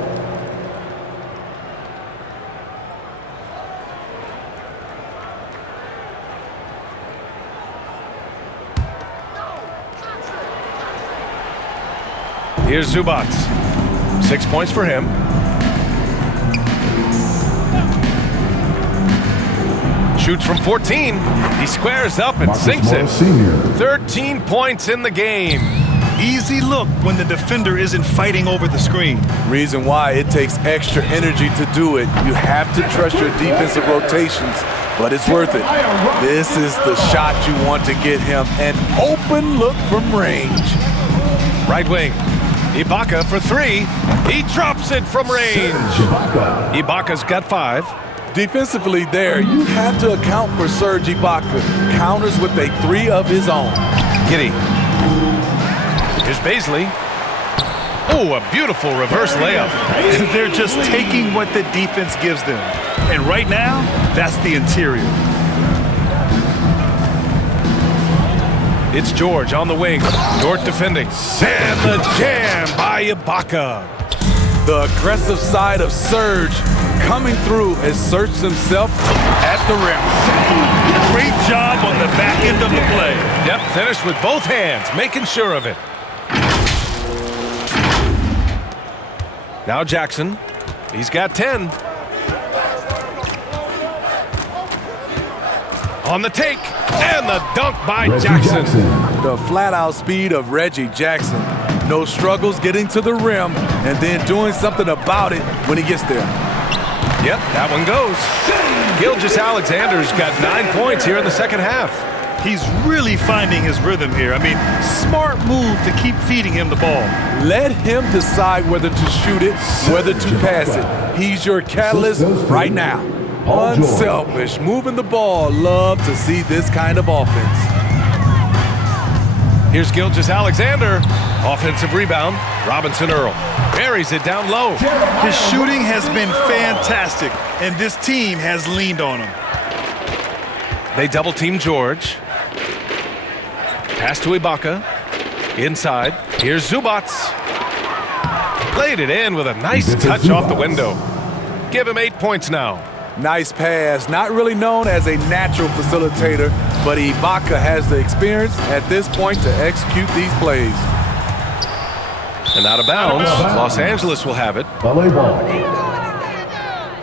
Here's Zubac. 6 points for him. Shoots from 14. He squares up and sinks it. 13 points in the game. Easy look when the defender isn't fighting over the screen. Reason why it takes extra energy to do it. You have to trust your defensive rotations, but it's worth it. This is the shot you want to get him. An open look from range. Right wing. Ibaka for 3. He drops it from range. Ibaka's got 5. Defensively there, you have to account for Serge Ibaka. Counters with a 3 of his own. Giddy. Here's Baisley. Oh, a beautiful reverse layup. They're just taking what the defense gives them. And right now, that's the interior. It's George on the wing. Dort defending. And the jam by Ibaka. The aggressive side of Serge coming through as Serge himself at the rim. Great job on the back end of the play. Yep, finished with both hands, making sure of it. Now Jackson. He's got 10. On the take, and the dunk by Reggie Jackson. The flat-out speed of Reggie Jackson. No struggles getting to the rim and then doing something about it when he gets there. Yep, that one goes. Gilgeous-Alexander's got 9 points here in the second half. He's really finding his rhythm here. I mean, smart move to keep feeding him the ball. Let him decide whether to shoot it, whether to pass it. He's your catalyst right now. Unselfish, moving the ball. Love to see this kind of offense. Here's Gilgeous-Alexander. Offensive rebound. Robinson Earl buries it down low. His shooting has been fantastic, and this team has leaned on him. They double-team George. Pass to Ibaka. Inside. Here's Zubac. Laid it in with a nice touch off the window. Give him 8 points now. Nice pass. Not really known as a natural facilitator, but Ibaka has the experience at this point to execute these plays. And out of bounds, Los Angeles will have it. Ballet ball.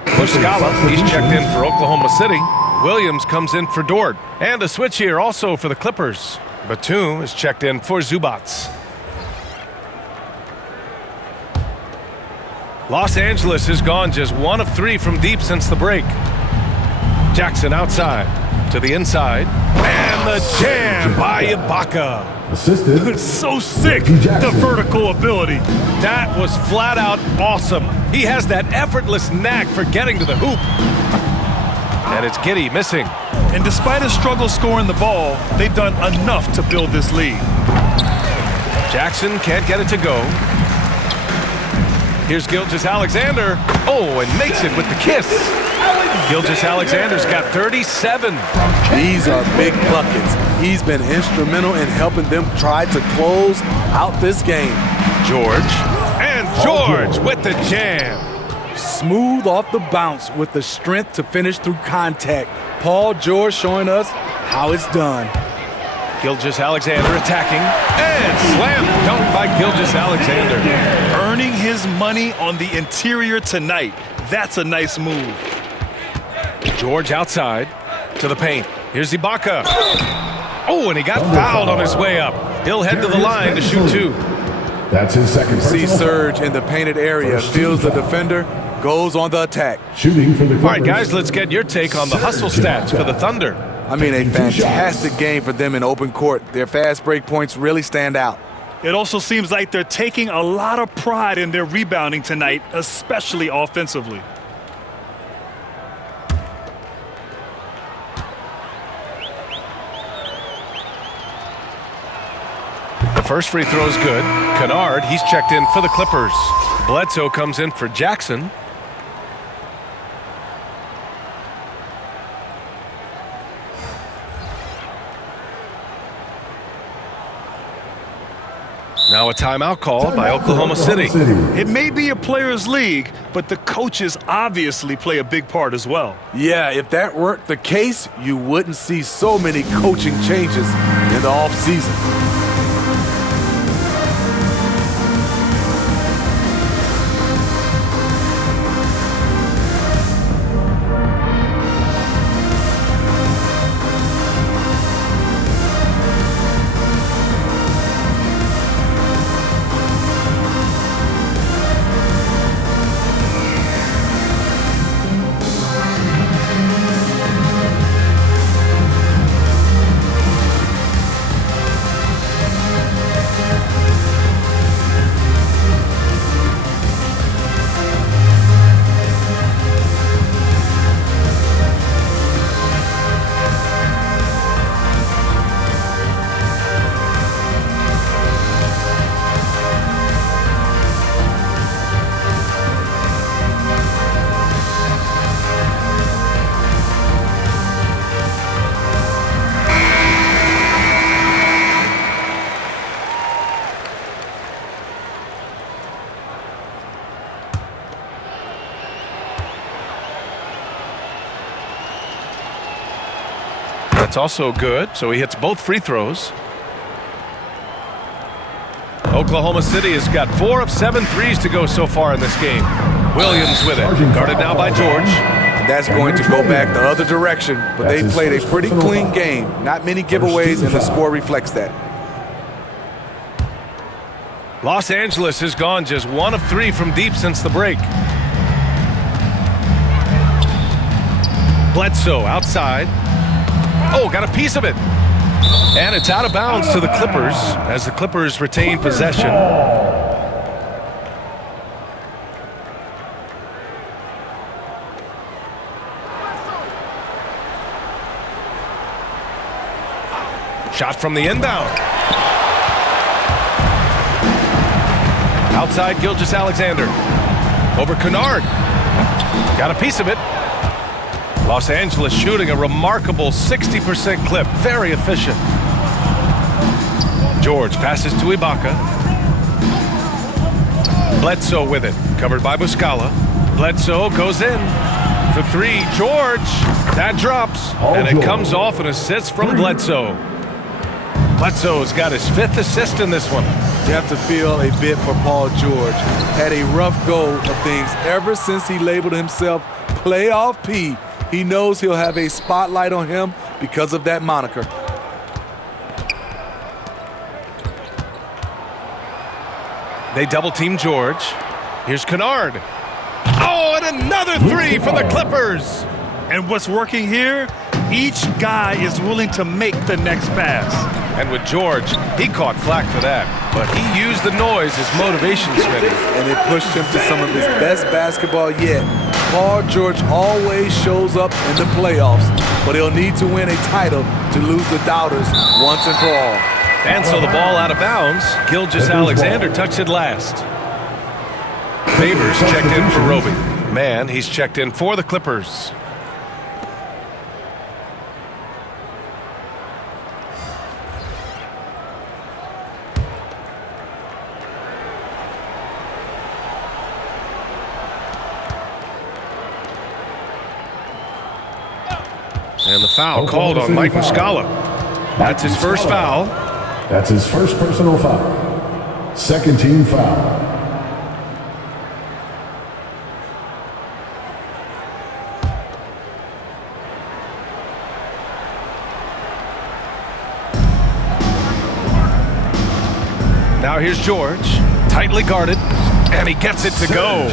Muscala, he's checked in for Oklahoma City. Williams comes in for Dort. And a switch here also for the Clippers. Batum is checked in for Zubac. Los Angeles has gone just 1 of 3 from deep since the break. Jackson outside to the inside. And the jam by Ibaka. Assisted. So sick, the vertical ability. That was flat out awesome. He has that effortless knack for getting to the hoop. And it's Giddey missing. And despite a struggle scoring the ball, they've done enough to build this lead. Jackson can't get it to go. Here's Gilgeous-Alexander. Oh, and makes it with the kiss. Gilgeous-Alexander's got 37. These are big buckets. He's been instrumental in helping them try to close out this game. George. And George with the jam. Smooth off the bounce with the strength to finish through contact. Paul George showing us how it's done. Gilgeous-Alexander attacking. And slam dunk by Gilgeous-Alexander. Earning his money on the interior tonight. That's a nice move. George outside to the paint. Here's Ibaka. Oh, and he got fouled on his way up. He'll head to the line to shoot 2. That's his second. See Surge in the painted area, feels the defender, goes on the attack. Shooting for the Clippers. All right, guys, let's get your take on the hustle stats for the Thunder. I mean, a fantastic game for them in open court. Their fast break points really stand out. It also seems like they're taking a lot of pride in their rebounding tonight, especially offensively. The first free throw is good. Kennard, he's checked in for the Clippers. Bledsoe comes in for Jackson. Now a timeout call by Oklahoma City. It may be a players' league, but the coaches obviously play a big part as well. Yeah, if that weren't the case, you wouldn't see so many coaching changes in the offseason. That's also good, so he hits both free throws. Oklahoma City has got 4 of 7 threes to go so far in this game. Williams with it, guarded now by George. that's going to go back the other direction. But they played a pretty clean game. Not many giveaways, and the score reflects that. Los Angeles has gone just 1 of 3 from deep since the break. Bledsoe outside. Oh, got a piece of it. And it's out of bounds to the Clippers as the Clippers retain possession. Shot from the inbound. Outside Gilgeous-Alexander. Over Kennard. Got a piece of it. Los Angeles shooting a remarkable 60% clip. Very efficient. George passes to Ibaka. Bledsoe with it. Covered by Muscala. Bledsoe goes in for 3. George. That drops. And it comes off an assist from Bledsoe. Bledsoe's got his 5th assist in this one. You have to feel a bit for Paul George. Had a rough go of things ever since he labeled himself Playoff P. He knows he'll have a spotlight on him because of that moniker. They double-team George. Here's Kennard. Oh, and another 3 for the Clippers. And what's working here? Each guy is willing to make the next pass. And with George, he caught flack for that. But he used the noise as motivation, Smitty. And it pushed him to some of his best basketball yet. Paul George always shows up in the playoffs, but he'll need to win a title to lose the doubters once and for all. And so the ball out of bounds. Gilgeous-Alexander touched it last. Favors checked in for Roby. Man, he's checked in for the Clippers. And the foul called on Mike Muscala. That's his first foul. That's his first personal foul. Second team foul. Now here's George, tightly guarded, and he gets it to go.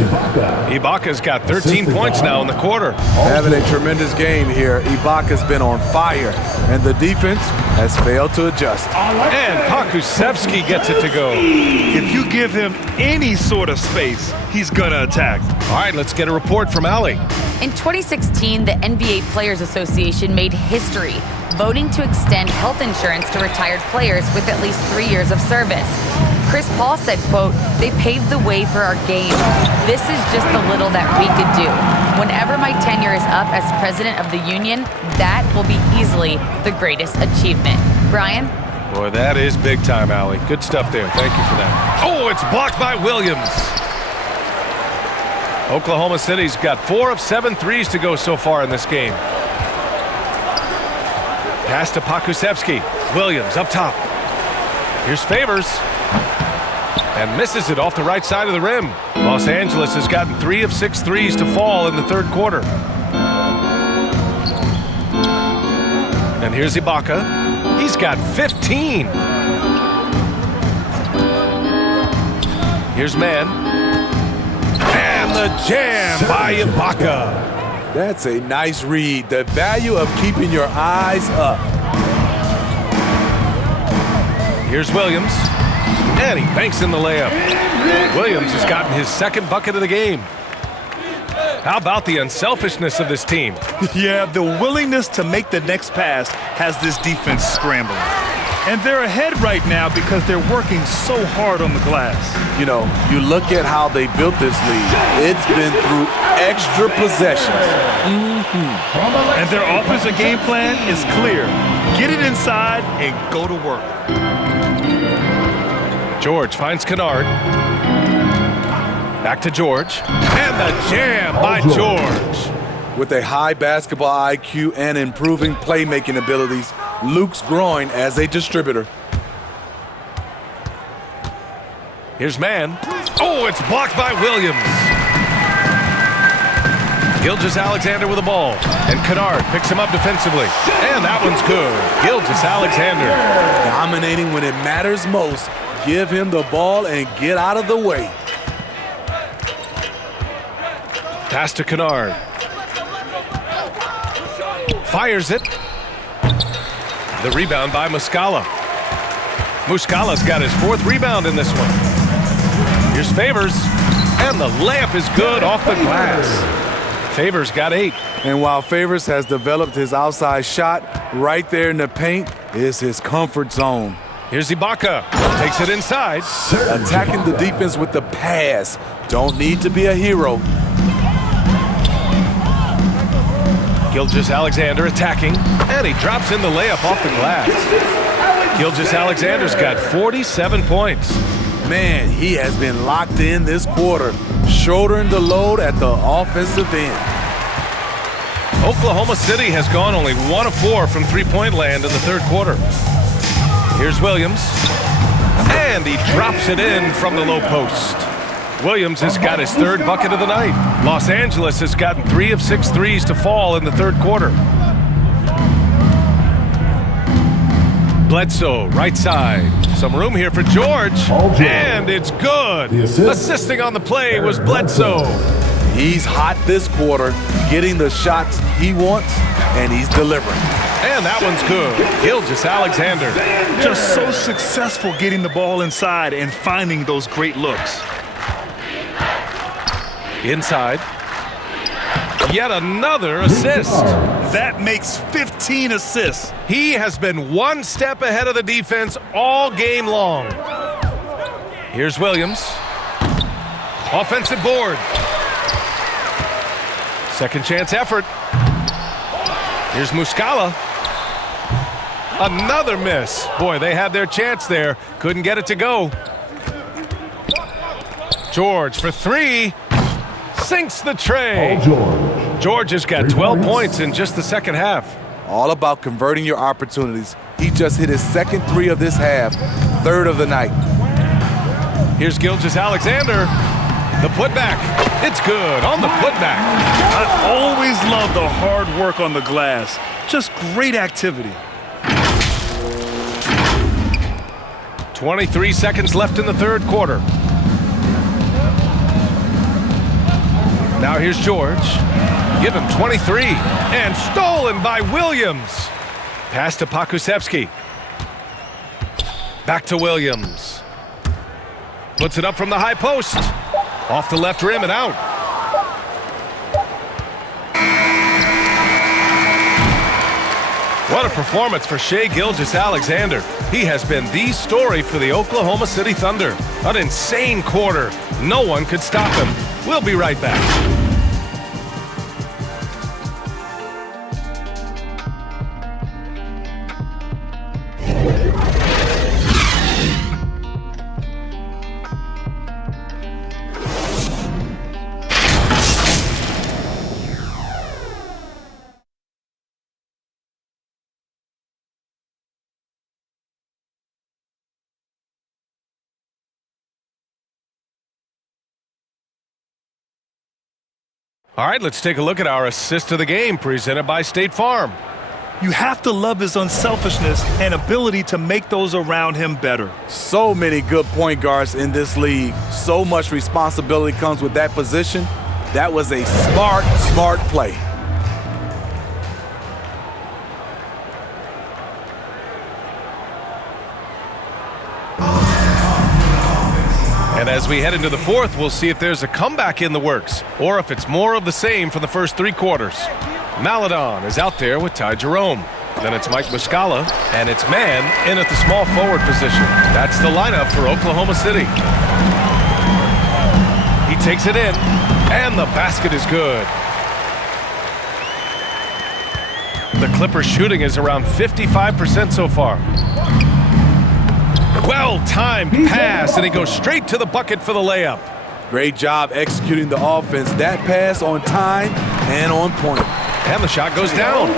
Ibaka's got 13 points now in the quarter. Having a tremendous game here. Ibaka's been on fire, and the defense has failed to adjust. And Pokusevski gets it to go. If you give him any sort of space, he's going to attack. All right, let's get a report from Allie. In 2016, the NBA Players Association made history, voting to extend health insurance to retired players with at least 3 years of service. Chris Paul said, quote, "They paved the way for our game. This is just the little that we could do. Whenever my tenure is up as president of the union, that will be easily the greatest achievement." Brian? Boy, that is big time, Allie. Good stuff there. Thank you for that. Oh, it's blocked by Williams. Oklahoma City's got 4 of 7 threes to go so far in this game. Pass to Pokusevski. Williams up top. Here's Favors. And misses it off the right side of the rim. Los Angeles has gotten 3 of 6 threes to fall in the third quarter. And here's Ibaka. He's got 15. Here's Mann. And the jam by Ibaka. That's a nice read. The value of keeping your eyes up. Here's Williams. And he banks in the layup. Williams has gotten his second bucket of the game. How about the unselfishness of this team? Yeah, the willingness to make the next pass has this defense scrambling. And they're ahead right now because they're working so hard on the glass. You know, you look at how they built this lead. It's been through extra possessions. And their offensive game plan is clear. Get it inside and go to work. George finds Kennard. Back to George. And the jam by George. With a high basketball IQ and improving playmaking abilities, Luke's growing as a distributor. Here's Mann. Oh, it's blocked by Williams. Gilgeous-Alexander with the ball. And Kennard picks him up defensively. And that one's good. Gilgeous-Alexander. Dominating when it matters most. Give him the ball and get out of the way. Pass to Kennard. Fires it. The rebound by Muscala. Muscala's got his 4th rebound in this one. Here's Favors. And the layup is good off the glass. Favors got 8. And while Favors has developed his outside shot, right there in the paint is his comfort zone. Here's Ibaka. Takes it inside. Attacking the defense with the pass. Don't need to be a hero. Gilgeous-Alexander attacking. And he drops in the layup off the glass. Gilgeous-Alexander's got 47 points. Man, he has been locked in this quarter, shouldering the load at the offensive end. Oklahoma City has gone only 1 of 4 from three-point land in the 3rd quarter. Here's Williams. And he drops it in from the low post. Williams has got his 3rd bucket of the night. Los Angeles has gotten 3 of 6 threes to fall in the 3rd quarter. Bledsoe, right side. Some room here for George. And it's good. Assisting on the play was Bledsoe. He's hot this quarter, getting the shots he wants, and he's delivering. And that one's good. Gilgeous-Alexander. Just so successful getting the ball inside and finding those great looks. Inside. Yet another assist. That makes 15 assists. He has been 1 step ahead of the defense all game long. Here's Williams. Offensive board. Second chance effort. Here's Muscala. Another miss. Boy, they had their chance there. Couldn't get it to go. George for 3. Sinks the tray. George has got 12 points in just the second half. All about converting your opportunities. He just hit his 2nd 3 of this half, 3rd of the night. Here's Gilgeous-Alexander. The putback. It's good on the putback. I always love the hard work on the glass. Just great activity. 23 seconds left in the 3rd quarter. Now here's George. Give him 23. And stolen by Williams. Pass to Pakusevsky. Back to Williams. Puts it up from the high post. Off the left rim and out. What a performance for Shai Gilgeous-Alexander. He has been the story for the Oklahoma City Thunder. An insane quarter. No one could stop him. We'll be right back. All right, let's take a look at our assist of the game presented by State Farm. You have to love his unselfishness and ability to make those around him better. So many good point guards in this league. So much responsibility comes with that position. That was a smart play. And as we head into the 4th, we'll see if there's a comeback in the works or if it's more of the same for the first 3 quarters. Maladon is out there with Ty Jerome. Then it's Mike Muscala, and it's man in at the small forward position. That's the lineup for Oklahoma City. He takes it in, and the basket is good. The Clippers shooting is around 55% so far. Well-timed pass, and he goes straight to the bucket for the layup. Great job executing the offense. That pass on time and on point. And the shot goes down.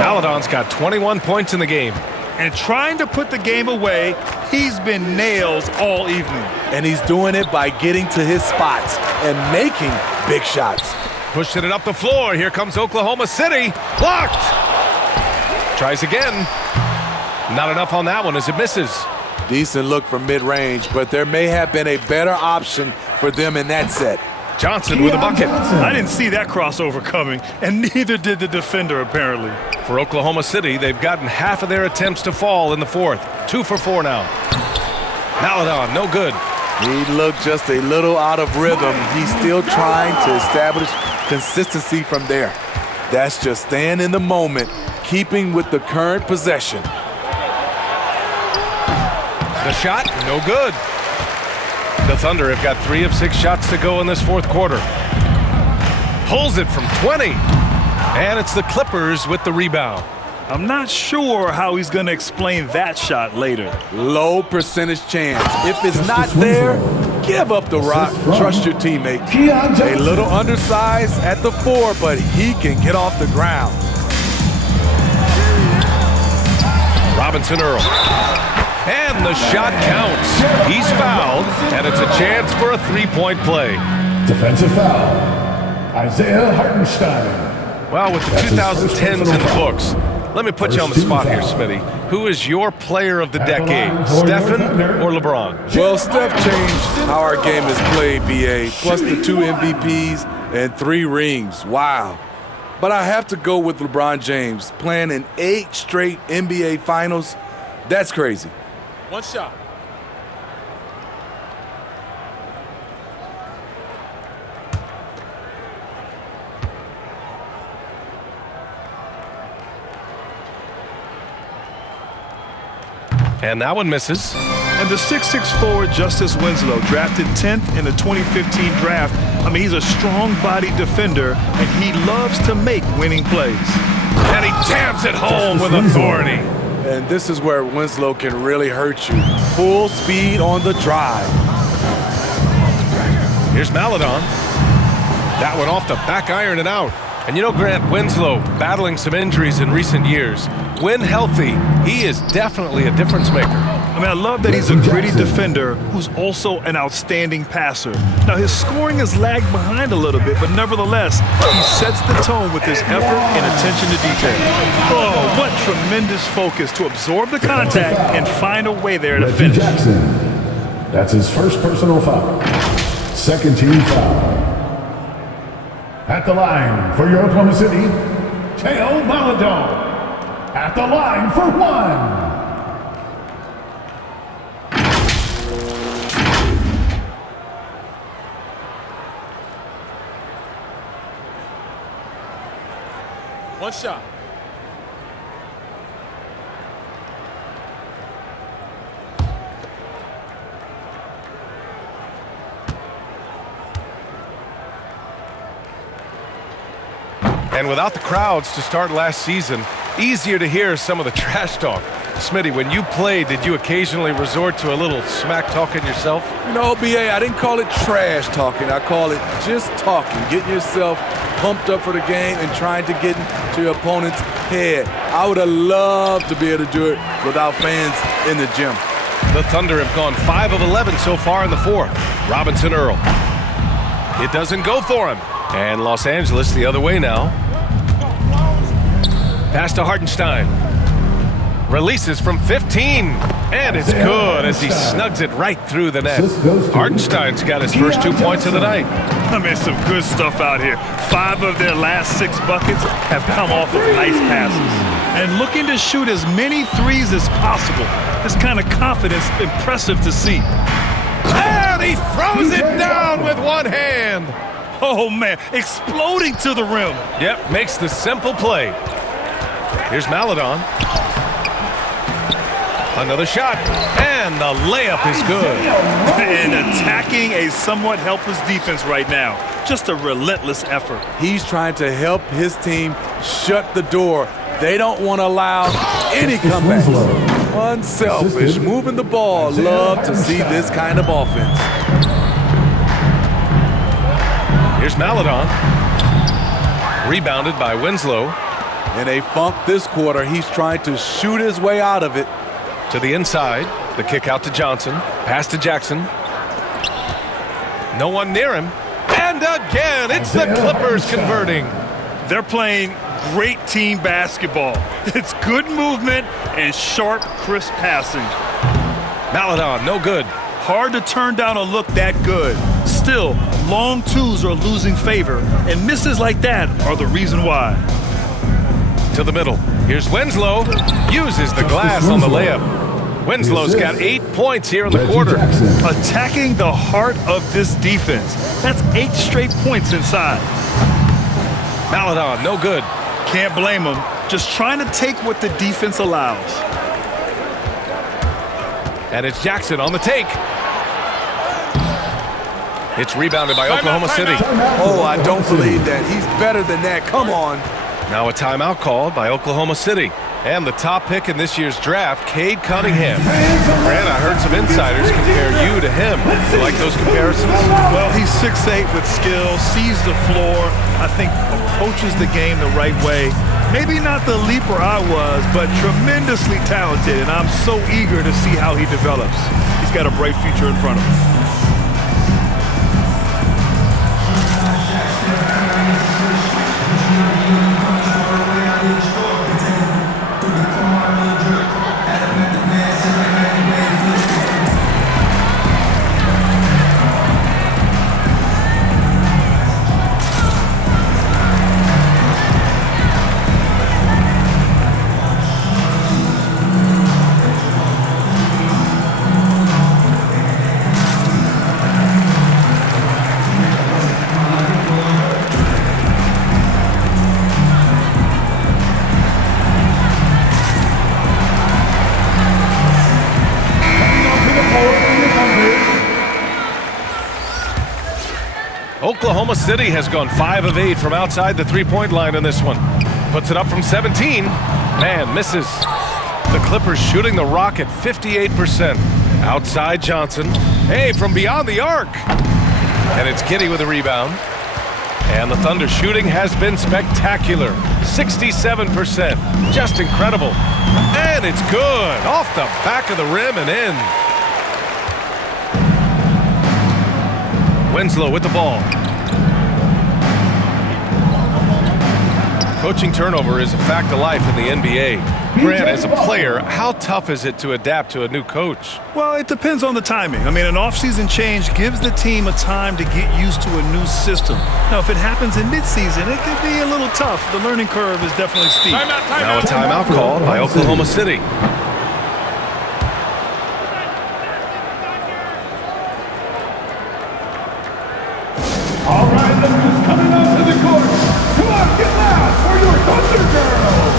Maladon's got 21 points in the game. And trying to put the game away, he's been nails all evening. And he's doing it by getting to his spots and making big shots. Pushing it up the floor. Here comes Oklahoma City. Blocked. Tries again. Not enough on that one as it misses. Decent look from mid-range, but there may have been a better option for them in that set. Johnson with a bucket. I didn't see that crossover coming, and neither did the defender, apparently. For Oklahoma City, they've gotten half of their attempts to fall in the fourth. 2 for 4 now. Maladon, no good. He looked just a little out of rhythm. He's still trying to establish consistency from there. That's just staying in the moment, keeping with the current possession. The shot, no good. The Thunder have got 3 of 6 shots to go in this fourth quarter. Pulls it from 20. And it's the Clippers with the rebound. I'm not sure how he's going to explain that shot later. Low percentage chance. If it's not there, give up the rock. Trust your teammate. A little undersized at the 4, but he can get off the ground. Robinson Earl. And the shot counts. He's fouled, and it's a chance for a 3-point play. Defensive foul. Isaiah Hartenstein. Well, with the 2010s in the books, let me put you on the spot here, Smitty. Who is your player of the decade, Stephen or LeBron? Well, Steph changed how our game is played, BA, plus the 2 MVPs and 3 rings. Wow. But I have to go with LeBron James, playing in 8 straight NBA Finals. That's crazy. One shot. And that one misses. And the 6'6" forward Justice Winslow, drafted 10th in the 2015 draft. I mean, he's a strong-bodied defender, and he loves to make winning plays. And he jams it home with authority. And this is where Winslow can really hurt you. Full speed on the drive. Here's Maladon. That one off the back iron and out. And you know, Grant, Winslow battling some injuries in recent years. When healthy, he is definitely a difference maker. I mean, I love that he's a gritty defender who's also an outstanding passer. Now, his scoring has lagged behind a little bit, but nevertheless, he sets the tone with his effort and attention to detail. Oh, what tremendous focus to absorb the contact and find a way there to finish. Jackson. That's his first personal foul. Second team foul. At the line for your Oklahoma City, Teo Maladon. At the line for 1. One shot. And without the crowds to start last season, easier to hear some of the trash talk. Smitty, when you played, did you occasionally resort to a little smack talking yourself? You know, BA, I didn't call it trash talking. I call it just talking, getting yourself pumped up for the game and trying to get into your opponent's head. I would have loved to be able to do it without fans in the gym. The Thunder have gone 5 of 11 so far in the fourth. Robinson Earl. It doesn't go for him. And Los Angeles the other way now. Pass to Hartenstein. Releases from 15. And it's good as he snugs it right through the net. Hartenstein's got his first 2 points of the night. I mean, some good stuff out here. 5 of their last 6 buckets have come off of nice passes. And looking to shoot as many threes as possible. This kind of confidence, impressive to see. And he throws it down with one hand. Oh, man, exploding to the rim. Yep, makes the simple play. Here's Maladon. Another shot, and the layup is good. And attacking a somewhat helpless defense right now. Just a relentless effort. He's trying to help his team shut the door. They don't want to allow any comebacks. Unselfish, moving the ball. Love to see this kind of offense. Here's Maladon. Rebounded by Winslow. In a funk this quarter, he's trying to shoot his way out of it. To the inside. The kick out to Johnson. Pass to Jackson. No one near him. And again, it's the Clippers converting. They're playing great team basketball. It's good movement and sharp, crisp passing. Maladon, no good. Hard to turn down a look that good. Still, long twos are losing favor, and misses like that are the reason why. To the middle. Here's Winslow. Uses the glass on the layup. Winslow's got 8 points here in the quarter. Attacking the heart of this defense. That's 8 straight points inside. Maladon, no good. Can't blame him. Just trying to take what the defense allows. And it's Jackson on the take. It's rebounded by Oklahoma City. Oh, I don't believe that. He's better than that. Come on. Now a timeout called by Oklahoma City. And the top pick in this year's draft, Cade Cunningham. Grant, I heard some insiders compare you to him. You like those comparisons? Well, he's 6'8" with skill, sees the floor, I think approaches the game the right way. Maybe not the leaper I was, but tremendously talented, and I'm so eager to see how he develops. He's got a bright future in front of him. Oklahoma City has gone 5 of 8 from outside the three-point line in this one. Puts it up from 17. Man, misses. The Clippers shooting the rock at 58%. Outside Johnson. Hey, from beyond the arc. And it's Giddey with a rebound. And the Thunder shooting has been spectacular. 67%. Just incredible. And it's good. Off the back of the rim and in. Winslow with the ball. Coaching turnover is a fact of life in the NBA. Grant, as a player, how tough is it to adapt to a new coach? Well, it depends on the timing. I mean, an offseason change gives the team a time to get used to a new system. Now, if it happens in midseason, it could be a little tough. The learning curve is definitely steep. Now a timeout called by Oklahoma City. All right, Luguentz coming onto the court. Come on, get loud for your Thunder Girls.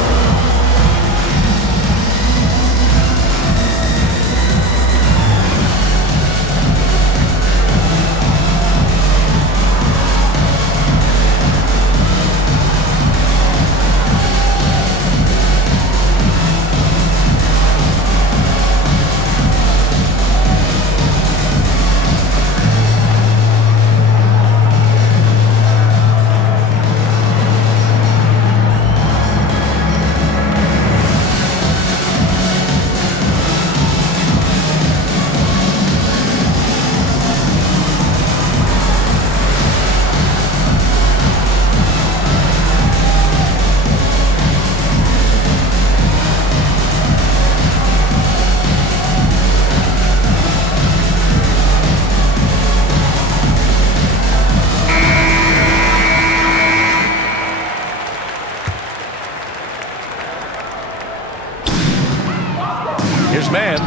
Here's man.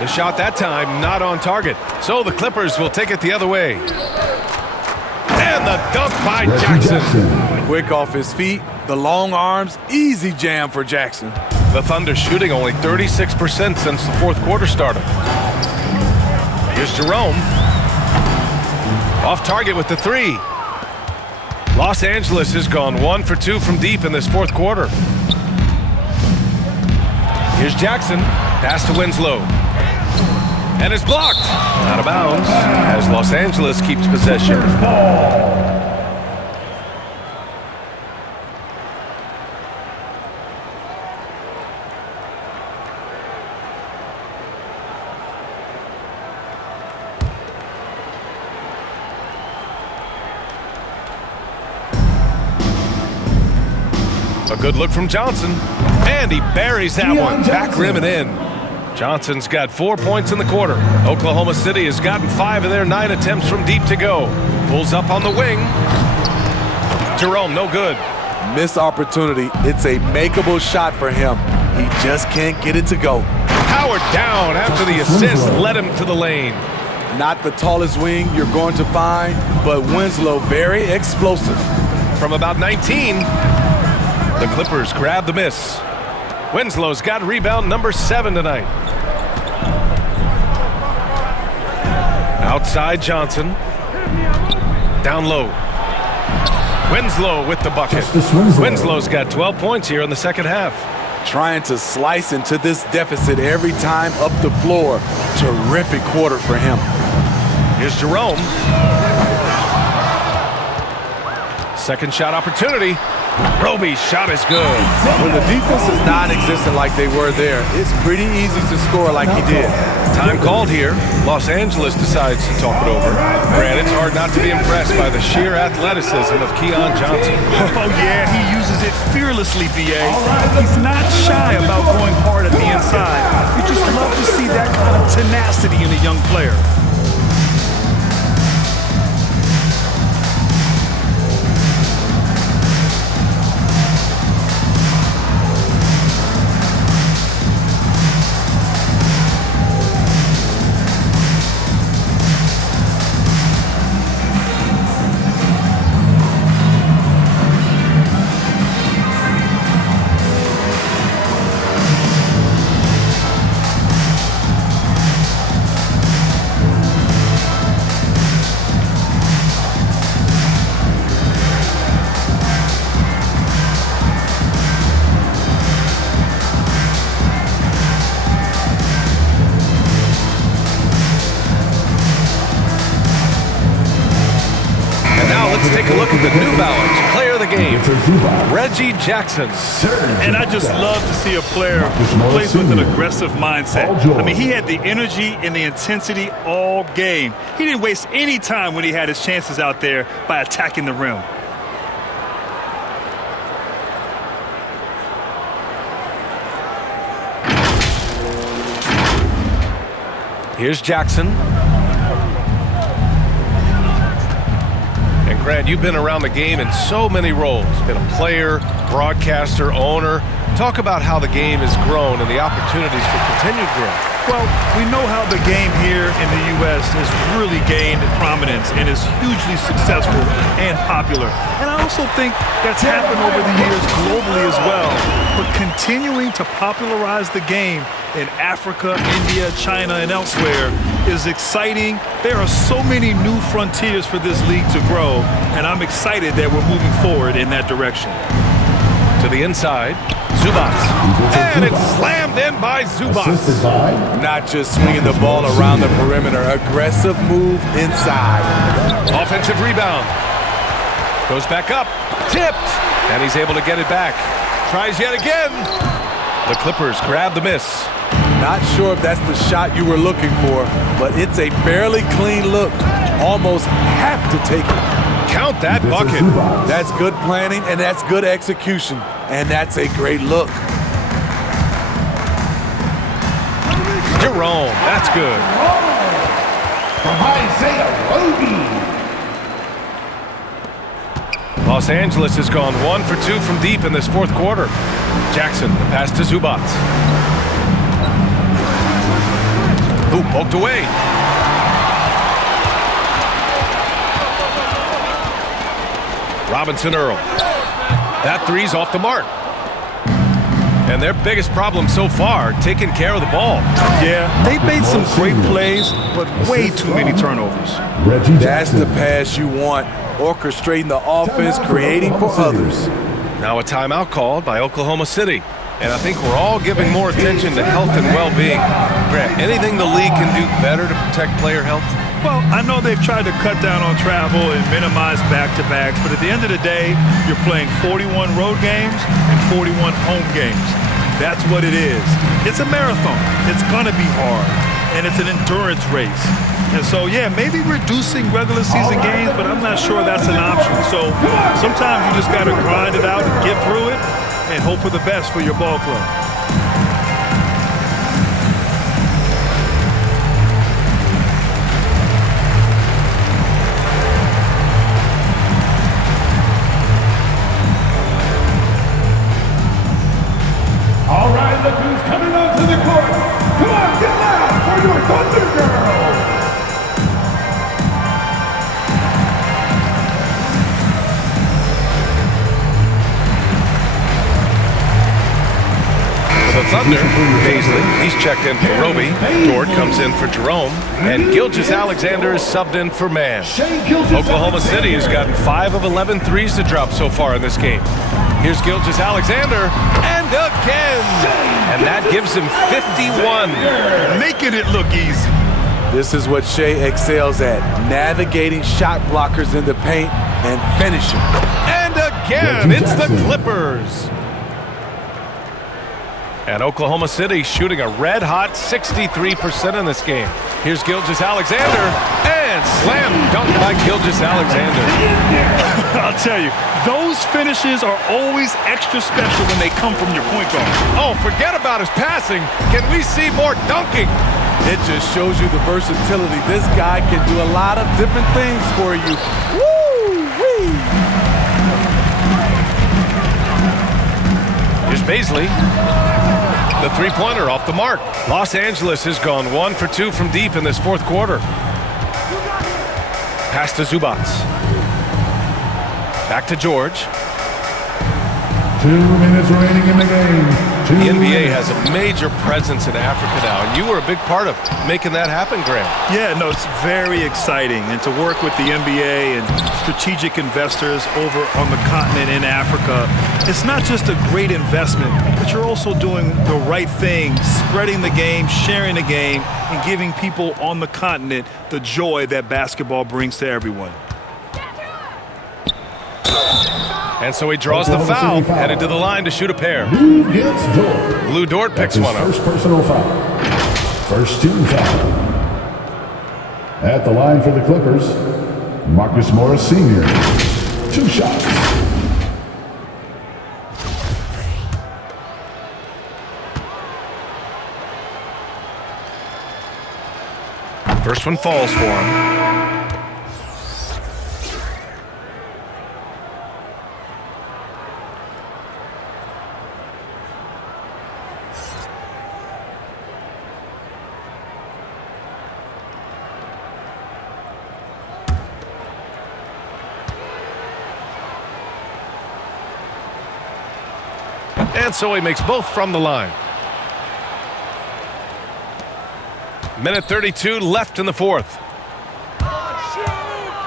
The shot that time not on target. So the Clippers will take it the other way. And the dunk by Jackson. Quick off his feet, the long arms, easy jam for Jackson. The Thunder shooting only 36% since the fourth quarter started. Here's Jerome. Off target with the three. Los Angeles has gone 1 for 2 from deep in this fourth quarter. Here's Jackson. Pass to Winslow. And it's blocked. Out of bounds as Los Angeles keeps possession. A good look from Johnson. And he buries that one. Back rim and in. Johnson's got 4 points in the quarter. Oklahoma City has gotten 5 of their 9 attempts from deep to go. Pulls up on the wing. Jerome, no good. Missed opportunity. It's a makeable shot for him. He just can't get it to go. Howard down after the assist led him to the lane. Not the tallest wing you're going to find, but Winslow very explosive. From about 19, the Clippers grab the miss. Winslow's got rebound number 7 tonight. Outside Johnson. Down low. Winslow with the bucket. Winslow's got 12 points here in the second half. Trying to slice into this deficit every time up the floor. Terrific quarter for him. Here's Jerome. Second shot opportunity. Roby's shot is good. When the defense is non-existent like they were there, it's pretty easy to score like he did. Time called here. Los Angeles decides to talk it over. Grant, it's hard not to be impressed by the sheer athleticism of Keon Johnson. Oh, yeah, he uses it fearlessly, B.A. He's not shy about going hard at the inside. You just love to see that kind of tenacity in a young player. Take a look at the New Balance player of the game, Reggie Jackson. And I just love to see a player who plays with an aggressive mindset. I mean, he had the energy and the intensity all game. He didn't waste any time when he had his chances out there by attacking the rim. Here's Jackson. Grant, you've been around the game in so many roles. Been a player, broadcaster, owner. Talk about how the game has grown and the opportunities for continued growth. Well, we know how the game here in the U.S. has really gained prominence and is hugely successful and popular. And I also think that's happened over the years globally as well. But continuing to popularize the game in Africa, India, China, and elsewhere is exciting. There are so many new frontiers for this league to grow, and I'm excited that we're moving forward in that direction. To the inside, Zubac. And it's slammed in by Zubac. Not just swinging the ball around the perimeter, aggressive move inside. Offensive rebound. Goes back up, tipped, and he's able to get it back. Tries yet again. The Clippers grab the miss. Not sure if that's the shot you were looking for, but it's a fairly clean look. Almost have to take it. Count that bucket. That's good planning, and that's good execution. And that's a great look. Jerome, that's good. From Isaiah Roby. Los Angeles has gone 1 for 2 from deep in this fourth quarter. Jackson, the pass to Zubac. Ooh, poked away. Robinson Earl. That three's off the mark. And their biggest problem so far, taking care of the ball. Yeah, they've made some great plays, but way too many turnovers. That's the pass you want. Orchestrating the offense, creating for others. Now a timeout called by Oklahoma City. And I think we're all giving more attention to health and well-being. Grant, anything the league can do better to protect player health? Well, I know they've tried to cut down on travel and minimize back-to-backs, but at the end of the day, you're playing 41 road games and 41 home games. That's what it is. It's a marathon. It's going to be hard, and it's an endurance race. And so, yeah, maybe reducing regular season games, but I'm not sure that's an option. So sometimes you just got to grind it out and get through it. and hope for the best for your ball club. All right, look who's coming onto the court. Come on, get loud for your Thunder Girls. The Thunder, Paisley, he's checked in for Roby. Dort comes in for Jerome. And Gilgeous-Alexander is subbed in for Mann. Oklahoma City has gotten 5 of 11 threes to drop so far in this game. Here's Gilgeous-Alexander, and again! And that gives him 51. Making it look easy. This is what Shea excels at, navigating shot blockers in the paint and finishing. And again, it's the Clippers. And Oklahoma City shooting a red-hot 63% in this game. Here's Gilgeous-Alexander, and slam dunk by Gilgeous-Alexander. I'll tell you, those finishes are always extra special when they come from your point guard. Oh, forget about his passing. Can we see more dunking? It just shows you the versatility. This guy can do a lot of different things for you. Woo-wee! Here's Paisley. The three-pointer off the mark. Los Angeles has gone 1 for 2 from deep in this fourth quarter. Pass to Zubac. Back to George. 2 minutes remaining in the game. The NBA has a major presence in Africa now, and you were a big part of making that happen, Graham. Yeah, no, it's very exciting. And to work with the NBA and strategic investors over on the continent in Africa, it's not just a great investment, but you're also doing the right thing, spreading the game, sharing the game, and giving people on the continent the joy that basketball brings to everyone. And so he draws the foul, headed to the line to shoot a pair. Dort. Lou Dort picks one up. First personal foul. First team foul. At the line for the Clippers, Marcus Morris Sr. 2 shots. First one falls for him. And so he makes both from the line. Minute 32 left in the fourth.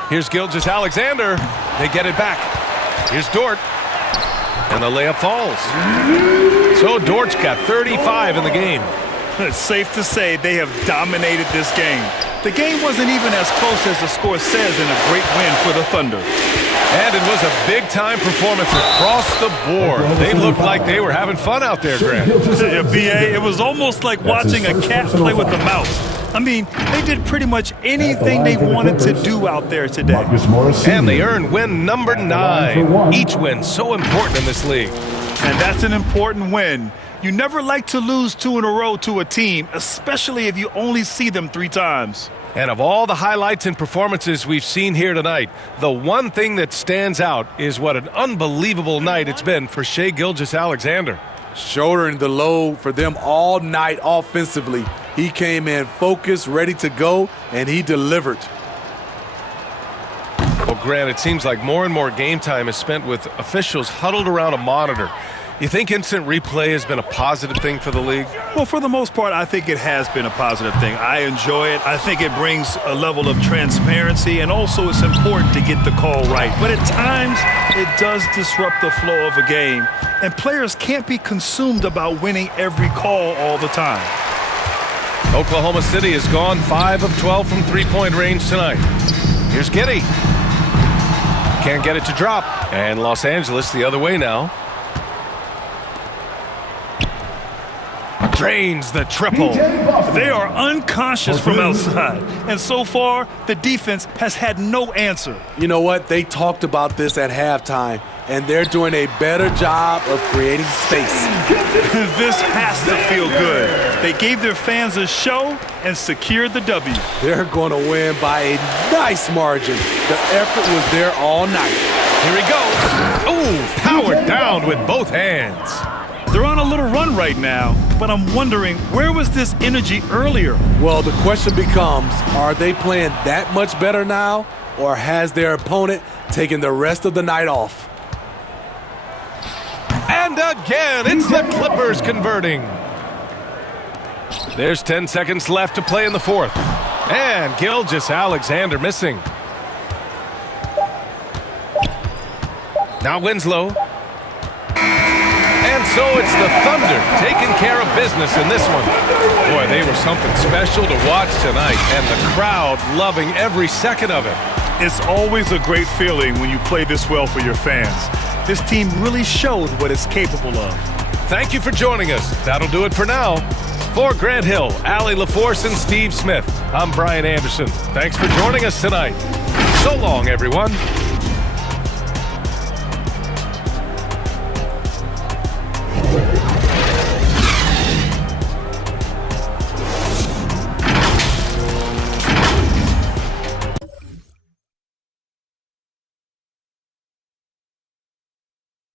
Here's Gilgeous-Alexander. They get it back. Here's Dort. And the layup falls. So Dort's got 35 in the game. It's safe to say they have dominated this game. The game wasn't even as close as the score says in a great win for the Thunder. And it was a big-time performance across the board. They looked like they were having fun out there, Grant. Yeah, B.A., it was almost like watching a cat play with a mouse. I mean, they did pretty much anything they wanted to do out there today. And they earned win number 9. Each win so important in this league. And that's an important win. You never like to lose 2 in a row to a team, especially if you only see them 3 times. And of all the highlights and performances we've seen here tonight, the one thing that stands out is what an unbelievable night it's been for Shai Gilgeous-Alexander. Shouldering the load for them all night offensively. He came in focused, ready to go, and he delivered. Well, Grant, it seems like more and more game time is spent with officials huddled around a monitor. You think instant replay has been a positive thing for the league? Well, for the most part, I think it has been a positive thing. I enjoy it. I think it brings a level of transparency, and also it's important to get the call right. But at times, it does disrupt the flow of a game, and players can't be consumed about winning every call all the time. Oklahoma City has gone 5 of 12 from three-point range tonight. Here's Giddey. Can't get it to drop. And Los Angeles the other way now. Drains the triple. They are unconscious from outside. And so far, the defense has had no answer. You know what? They talked about this at halftime. and they're doing a better job of creating space. This has to feel good. They gave their fans a show and secured the W. They're going to win by a nice margin. The effort was there all night. Here he goes. Ooh, powered down with both hands. They're on a little run right now, but I'm wondering, where was this energy earlier? Well, the question becomes, are they playing that much better now, or has their opponent taken the rest of the night off? And again, it's the Clippers converting. There's 10 seconds left to play in the fourth. And Gilgeous-Alexander missing. Now Winslow. And so it's the Thunder taking care of business in this one. Boy, they were something special to watch tonight, and the crowd loving every second of it. It's always a great feeling when you play this well for your fans. This team really showed what it's capable of. Thank you for joining us. That'll do it for now. For Grant Hill, Allie LaForce, and Steve Smith, I'm Brian Anderson. Thanks for joining us tonight. So long, everyone.